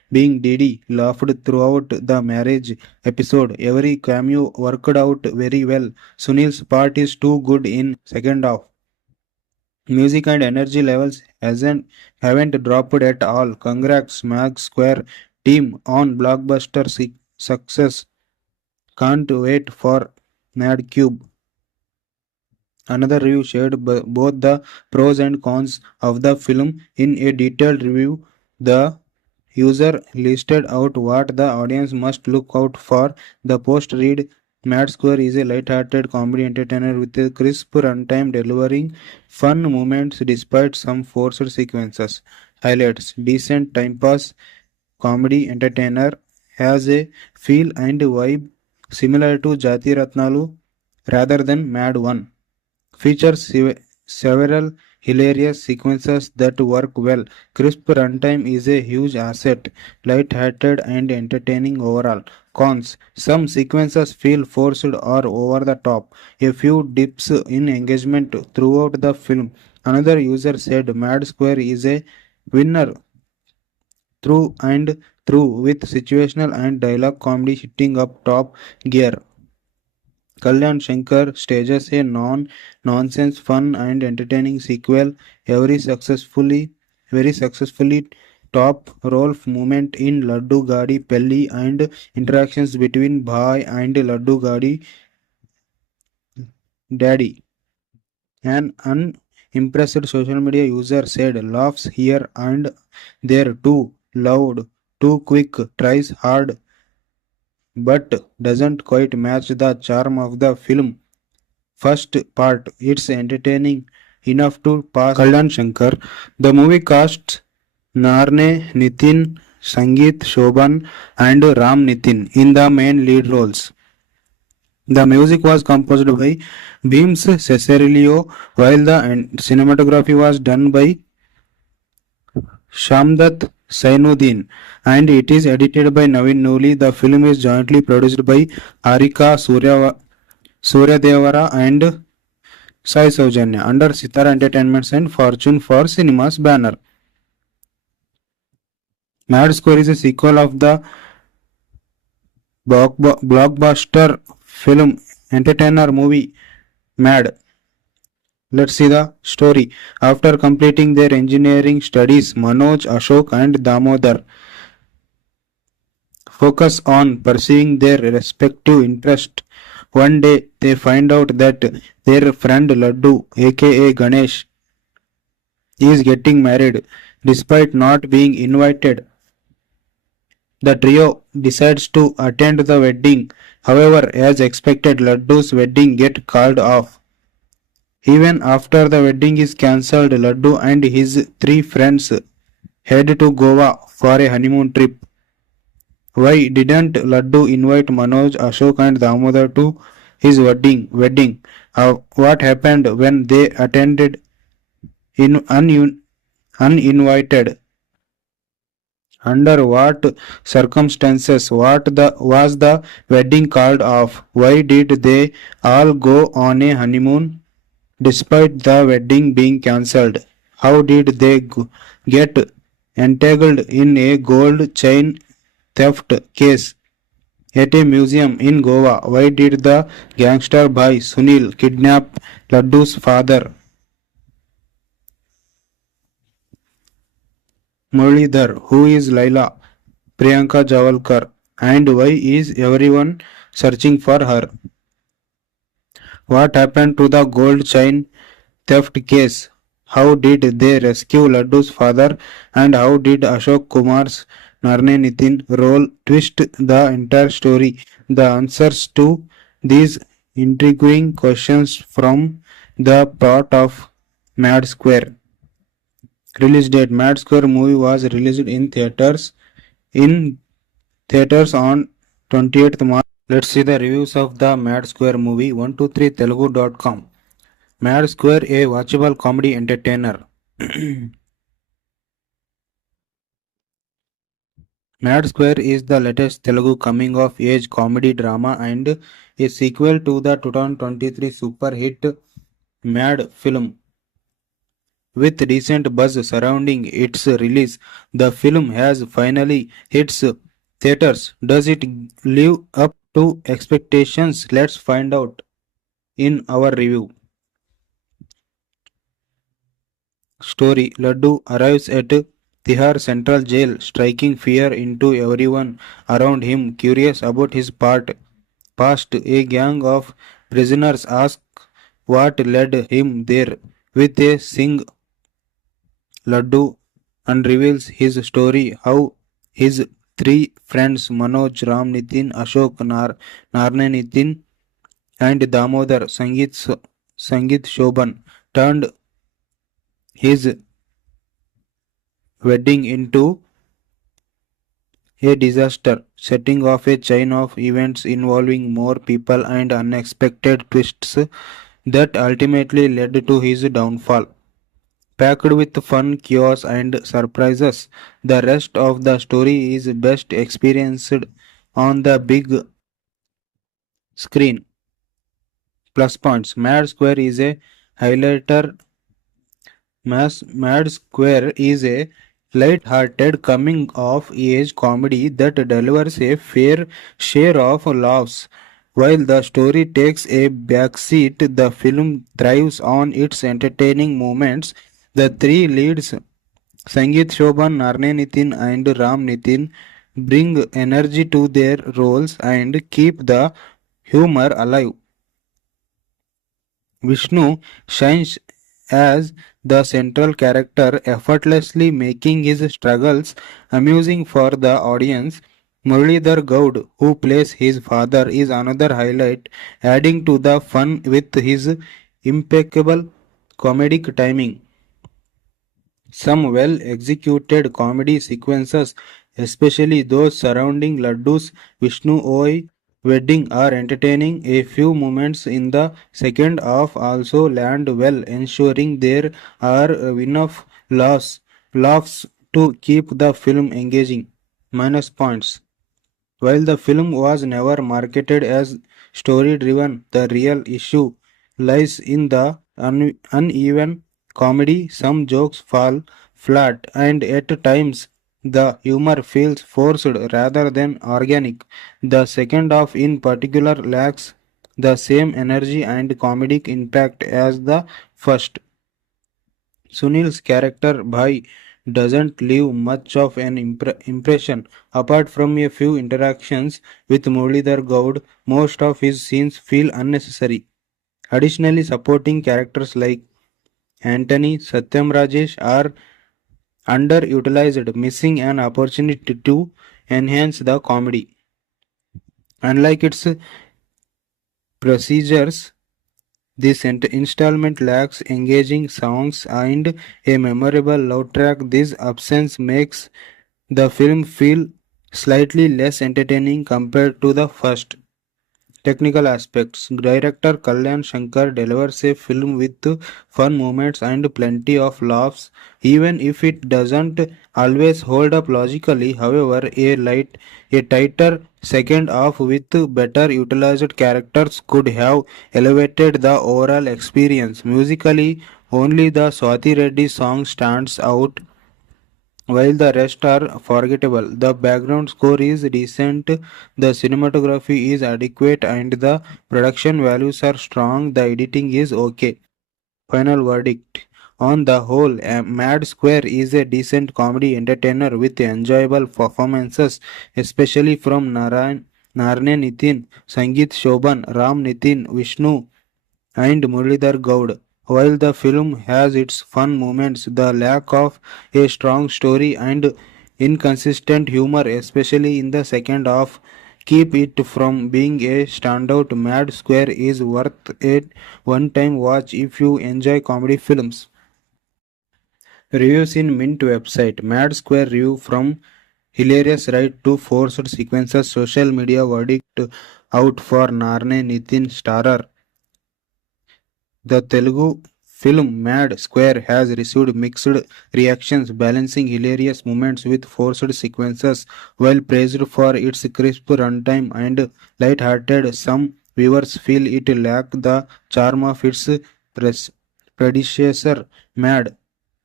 being Didi laughed throughout the marriage episode. Every cameo worked out very well. Sunil's part is too good in second half. Music and energy levels haven't dropped at all. Congrats, Mag Square team on blockbuster success. Can't wait for Mad Cube. Another review shared both the pros and cons of the film. In a detailed review, the user listed out what the audience must look out for. The post read Mad Square is a light-hearted comedy entertainer with a crisp runtime delivering fun moments despite some forced sequences. Highlights decent time pass comedy entertainer has a feel and vibe similar to Jati Ratnalu rather than Mad One features several hilarious sequences that work well. Crisp runtime is a huge asset, light-hearted and entertaining overall. Cons: some sequences feel forced or over the top. A few dips in engagement throughout the film. Another user said Mad Square is a winner through and through with situational and dialogue comedy hitting up top gear. Kalyan Shankar stages a nonsense, fun and entertaining sequel. Very successfully top role moment in Laddu Gadi Pelli and interactions between Bhai and Laddu Gadi Daddy. An unimpressed social media user said laughs here and there too loud, too quick, tries hard but doesn't quite match the charm of the film. First part, it's entertaining enough to pass Kalyan Shankar. The movie casts Narne, Nitin, Sangeet, Shobhan and Ram Nitin in the main lead roles. The music was composed by Beams Cesarilio while the cinematography was done by Shamdat Sainuddin and it is edited by Naveen Nooli. The film is jointly produced by Harika Suryadevara and Sai Saujanya under Sitara Entertainments and Fortune for Cinemas banner. Mad Square is a sequel of the blockbuster film entertainer movie Mad. Let's see the story. After completing their engineering studies, Manoj, Ashok, and Damodar focus on pursuing their respective interests. One day, they find out that their friend Laddu, aka Ganesh, is getting married despite not being invited. The trio decides to attend the wedding. However, as expected, Laddu's wedding gets called off. Even after the wedding is cancelled, Laddu and his three friends head to Goa for a honeymoon trip. Why didn't Laddu invite Manoj, Ashok and Damodar to his wedding? What happened when they attended uninvited? Under what circumstances was the wedding called off? Why did they all go on a honeymoon despite the wedding being cancelled? How did they get entangled in a gold chain theft case at a museum in Goa? Why did the gangster bhai Sunil kidnap Laddu's father Muralidhar? Who is Laila Priyanka Javalkar and why is everyone searching for her? What happened to the gold chain theft case? How did they rescue Laddu's father and how did Ashok Kumar's Narne Nitin role twist the entire story? The answers to these intriguing questions from the plot of Mad Square. Release date: Mad Square movie was released in theaters on 28th March. Let's see the reviews of the Mad Square movie. 123telugu.com. Mad Square, a watchable comedy entertainer. Mad Square is the latest Telugu coming of age comedy drama and a sequel to the 2023 super hit Mad film, With recent buzz surrounding its release, the film has finally hit theaters. Does it live up to expectations? Let's find out in our review. Story: Laddu arrives at Tihar Central Jail, striking fear into everyone around him. Curious about his past, a gang of prisoners ask what led him there. With a sing, Laddu unreveals his story, how his three friends Manoj, Ram, Nitin, Ashok, Narne Nitin, and Damodar Sangit Shoban turned his wedding into a disaster, setting off a chain of events involving more people and unexpected twists that ultimately led to his downfall. Packed with fun, chaos, and surprises, the rest of the story is best experienced on the big screen. Plus points: Mad Square is a highlighter. Mad Square is a light-hearted coming-of-age comedy that delivers a fair share of laughs. While the story takes a backseat, the film thrives on its entertaining moments. The three leads, Sangeet Shobhan, Narne Nitin, and Ram Nitin, bring energy to their roles and keep the humor alive. Vishnu shines as the central character, effortlessly making his struggles amusing for the audience. Muralidhar Gaud, who plays his father, is another highlight, adding to the fun with his impeccable comedic timing. Some well executed comedy sequences, especially those surrounding Laddu's Vishnu Oi wedding, are entertaining. A few moments in the second half also land well, ensuring there are enough laughs to keep the film engaging. Minus points. While the film was never marketed as story driven, the real issue lies in the uneven comedy. Some jokes fall flat, and at times the humor feels forced rather than organic. The second half, in particular, lacks the same energy and comedic impact as the first. Sunil's character Bhai doesn't leave much of an impression. Apart from a few interactions with Muralidhar Gaud, most of his scenes feel unnecessary. Additionally, supporting characters like Anthony, Satyam Rajesh are underutilized, missing an opportunity to enhance the comedy. Unlike its procedures, this installment lacks engaging songs and a memorable love track. This absence makes the film feel slightly less entertaining compared to the first. Technical aspects: Director Kalyan Shankar delivers a film with fun moments and plenty of laughs, even if it doesn't always hold up logically. However, a tighter second half with better utilized characters could have elevated the overall experience. Musically, only the Swati Reddy song stands out while the rest are forgettable. The background score is decent, the cinematography is adequate, and the production values are strong. The editing is okay. Final verdict. On the whole, Mad Square is a decent comedy entertainer with enjoyable performances, especially from Narne Nitin, Sangeet Shoban, Ram Nitin, Vishnu, and Muralidhar Gaud. While the film has its fun moments, the lack of a strong story and inconsistent humor, especially in the second half, keep it from being a standout. Mad Square is worth a one-time watch if you enjoy comedy films. Reviews in Mint website. Mad Square review: from hilarious ride to forced sequences, social media verdict out for Narne Nitin starer. The Telugu film Mad Square has received mixed reactions, balancing hilarious moments with forced sequences. While praised for its crisp runtime and light-hearted, some viewers feel it lacked the charm of its pres- predecessor, Mad.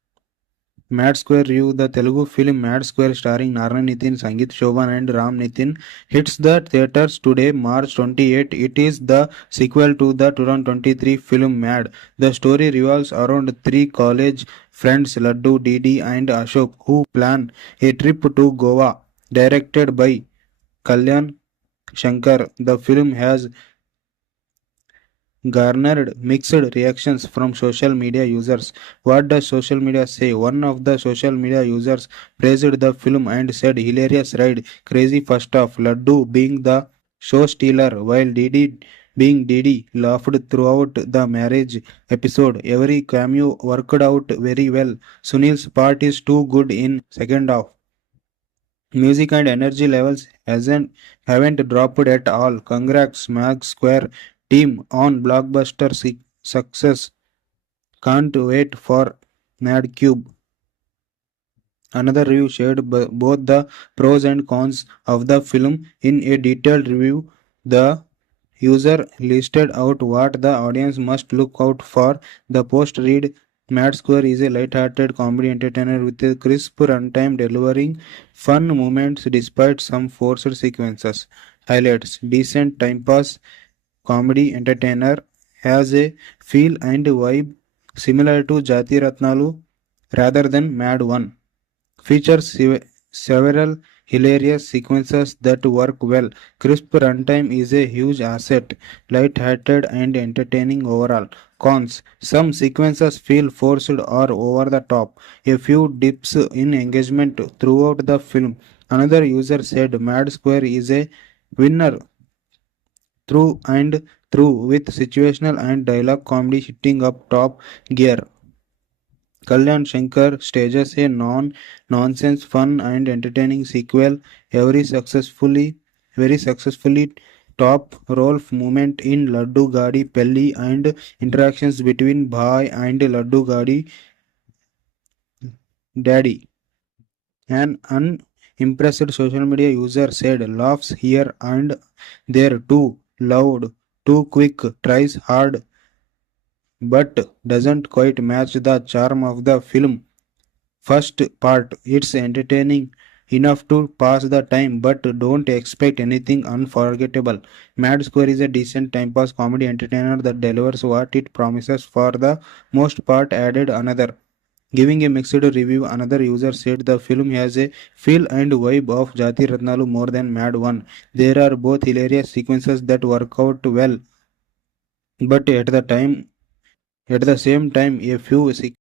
Mad Square Review. The Telugu film Mad Square starring Narana Nitin, Sangeet Shobhan and Ram Nitin hits the theatres today, March 28. It is the sequel to the 2023 film Mad. The story revolves around three college friends Laddu, Didi and Ashok who plan a trip to Goa. Directed by Kalyan Shankar, the film has garnered mixed reactions from social media users. What does social media say? One of the social media users praised the film and said, "Hilarious ride, crazy first off, Laddu being the show stealer, while Didi being Didi laughed throughout the marriage episode. Every cameo worked out very well. Sunil's part is too good in second half. Music and energy levels haven't dropped at all. Congrats, Mag Square team on blockbuster success. Can't wait for Mad Cube. Another review shared both the pros and cons of the film in a detailed review. The user listed out what the audience must look out for. The post read Mad Square is a light-hearted comedy entertainer with a crisp runtime delivering fun moments despite some forced sequences. Highlights: decent time pass comedy entertainer, has a feel and vibe similar to Jati Ratnalu rather than Mad One. Features several hilarious sequences that work well. Crisp runtime is a huge asset, light-hearted and entertaining overall. Cons: some sequences feel forced or over the top. A few dips in engagement throughout the film. Another user said Mad Square is a winner through and through with situational and dialogue comedy hitting up top gear. Kalyan Shankar stages a nonsense, fun and entertaining sequel. Every successfully, very successfully top role moment in Laddu Gadi Pelli and interactions between Bhai and Laddu Gadi Daddy. An unimpressed social media user said laughs here and there too loud, too quick, tries hard but doesn't quite match the charm of the film. First part, it's entertaining enough to pass the time, but don't expect anything unforgettable. Mad Square is a decent time pass comedy entertainer that delivers what it promises for the most part. Added another. Giving a mixed review, another user said the film has a feel and vibe of Jati Ratnalu more than Mad One. There are both hilarious sequences that work out well, but at the same time, a few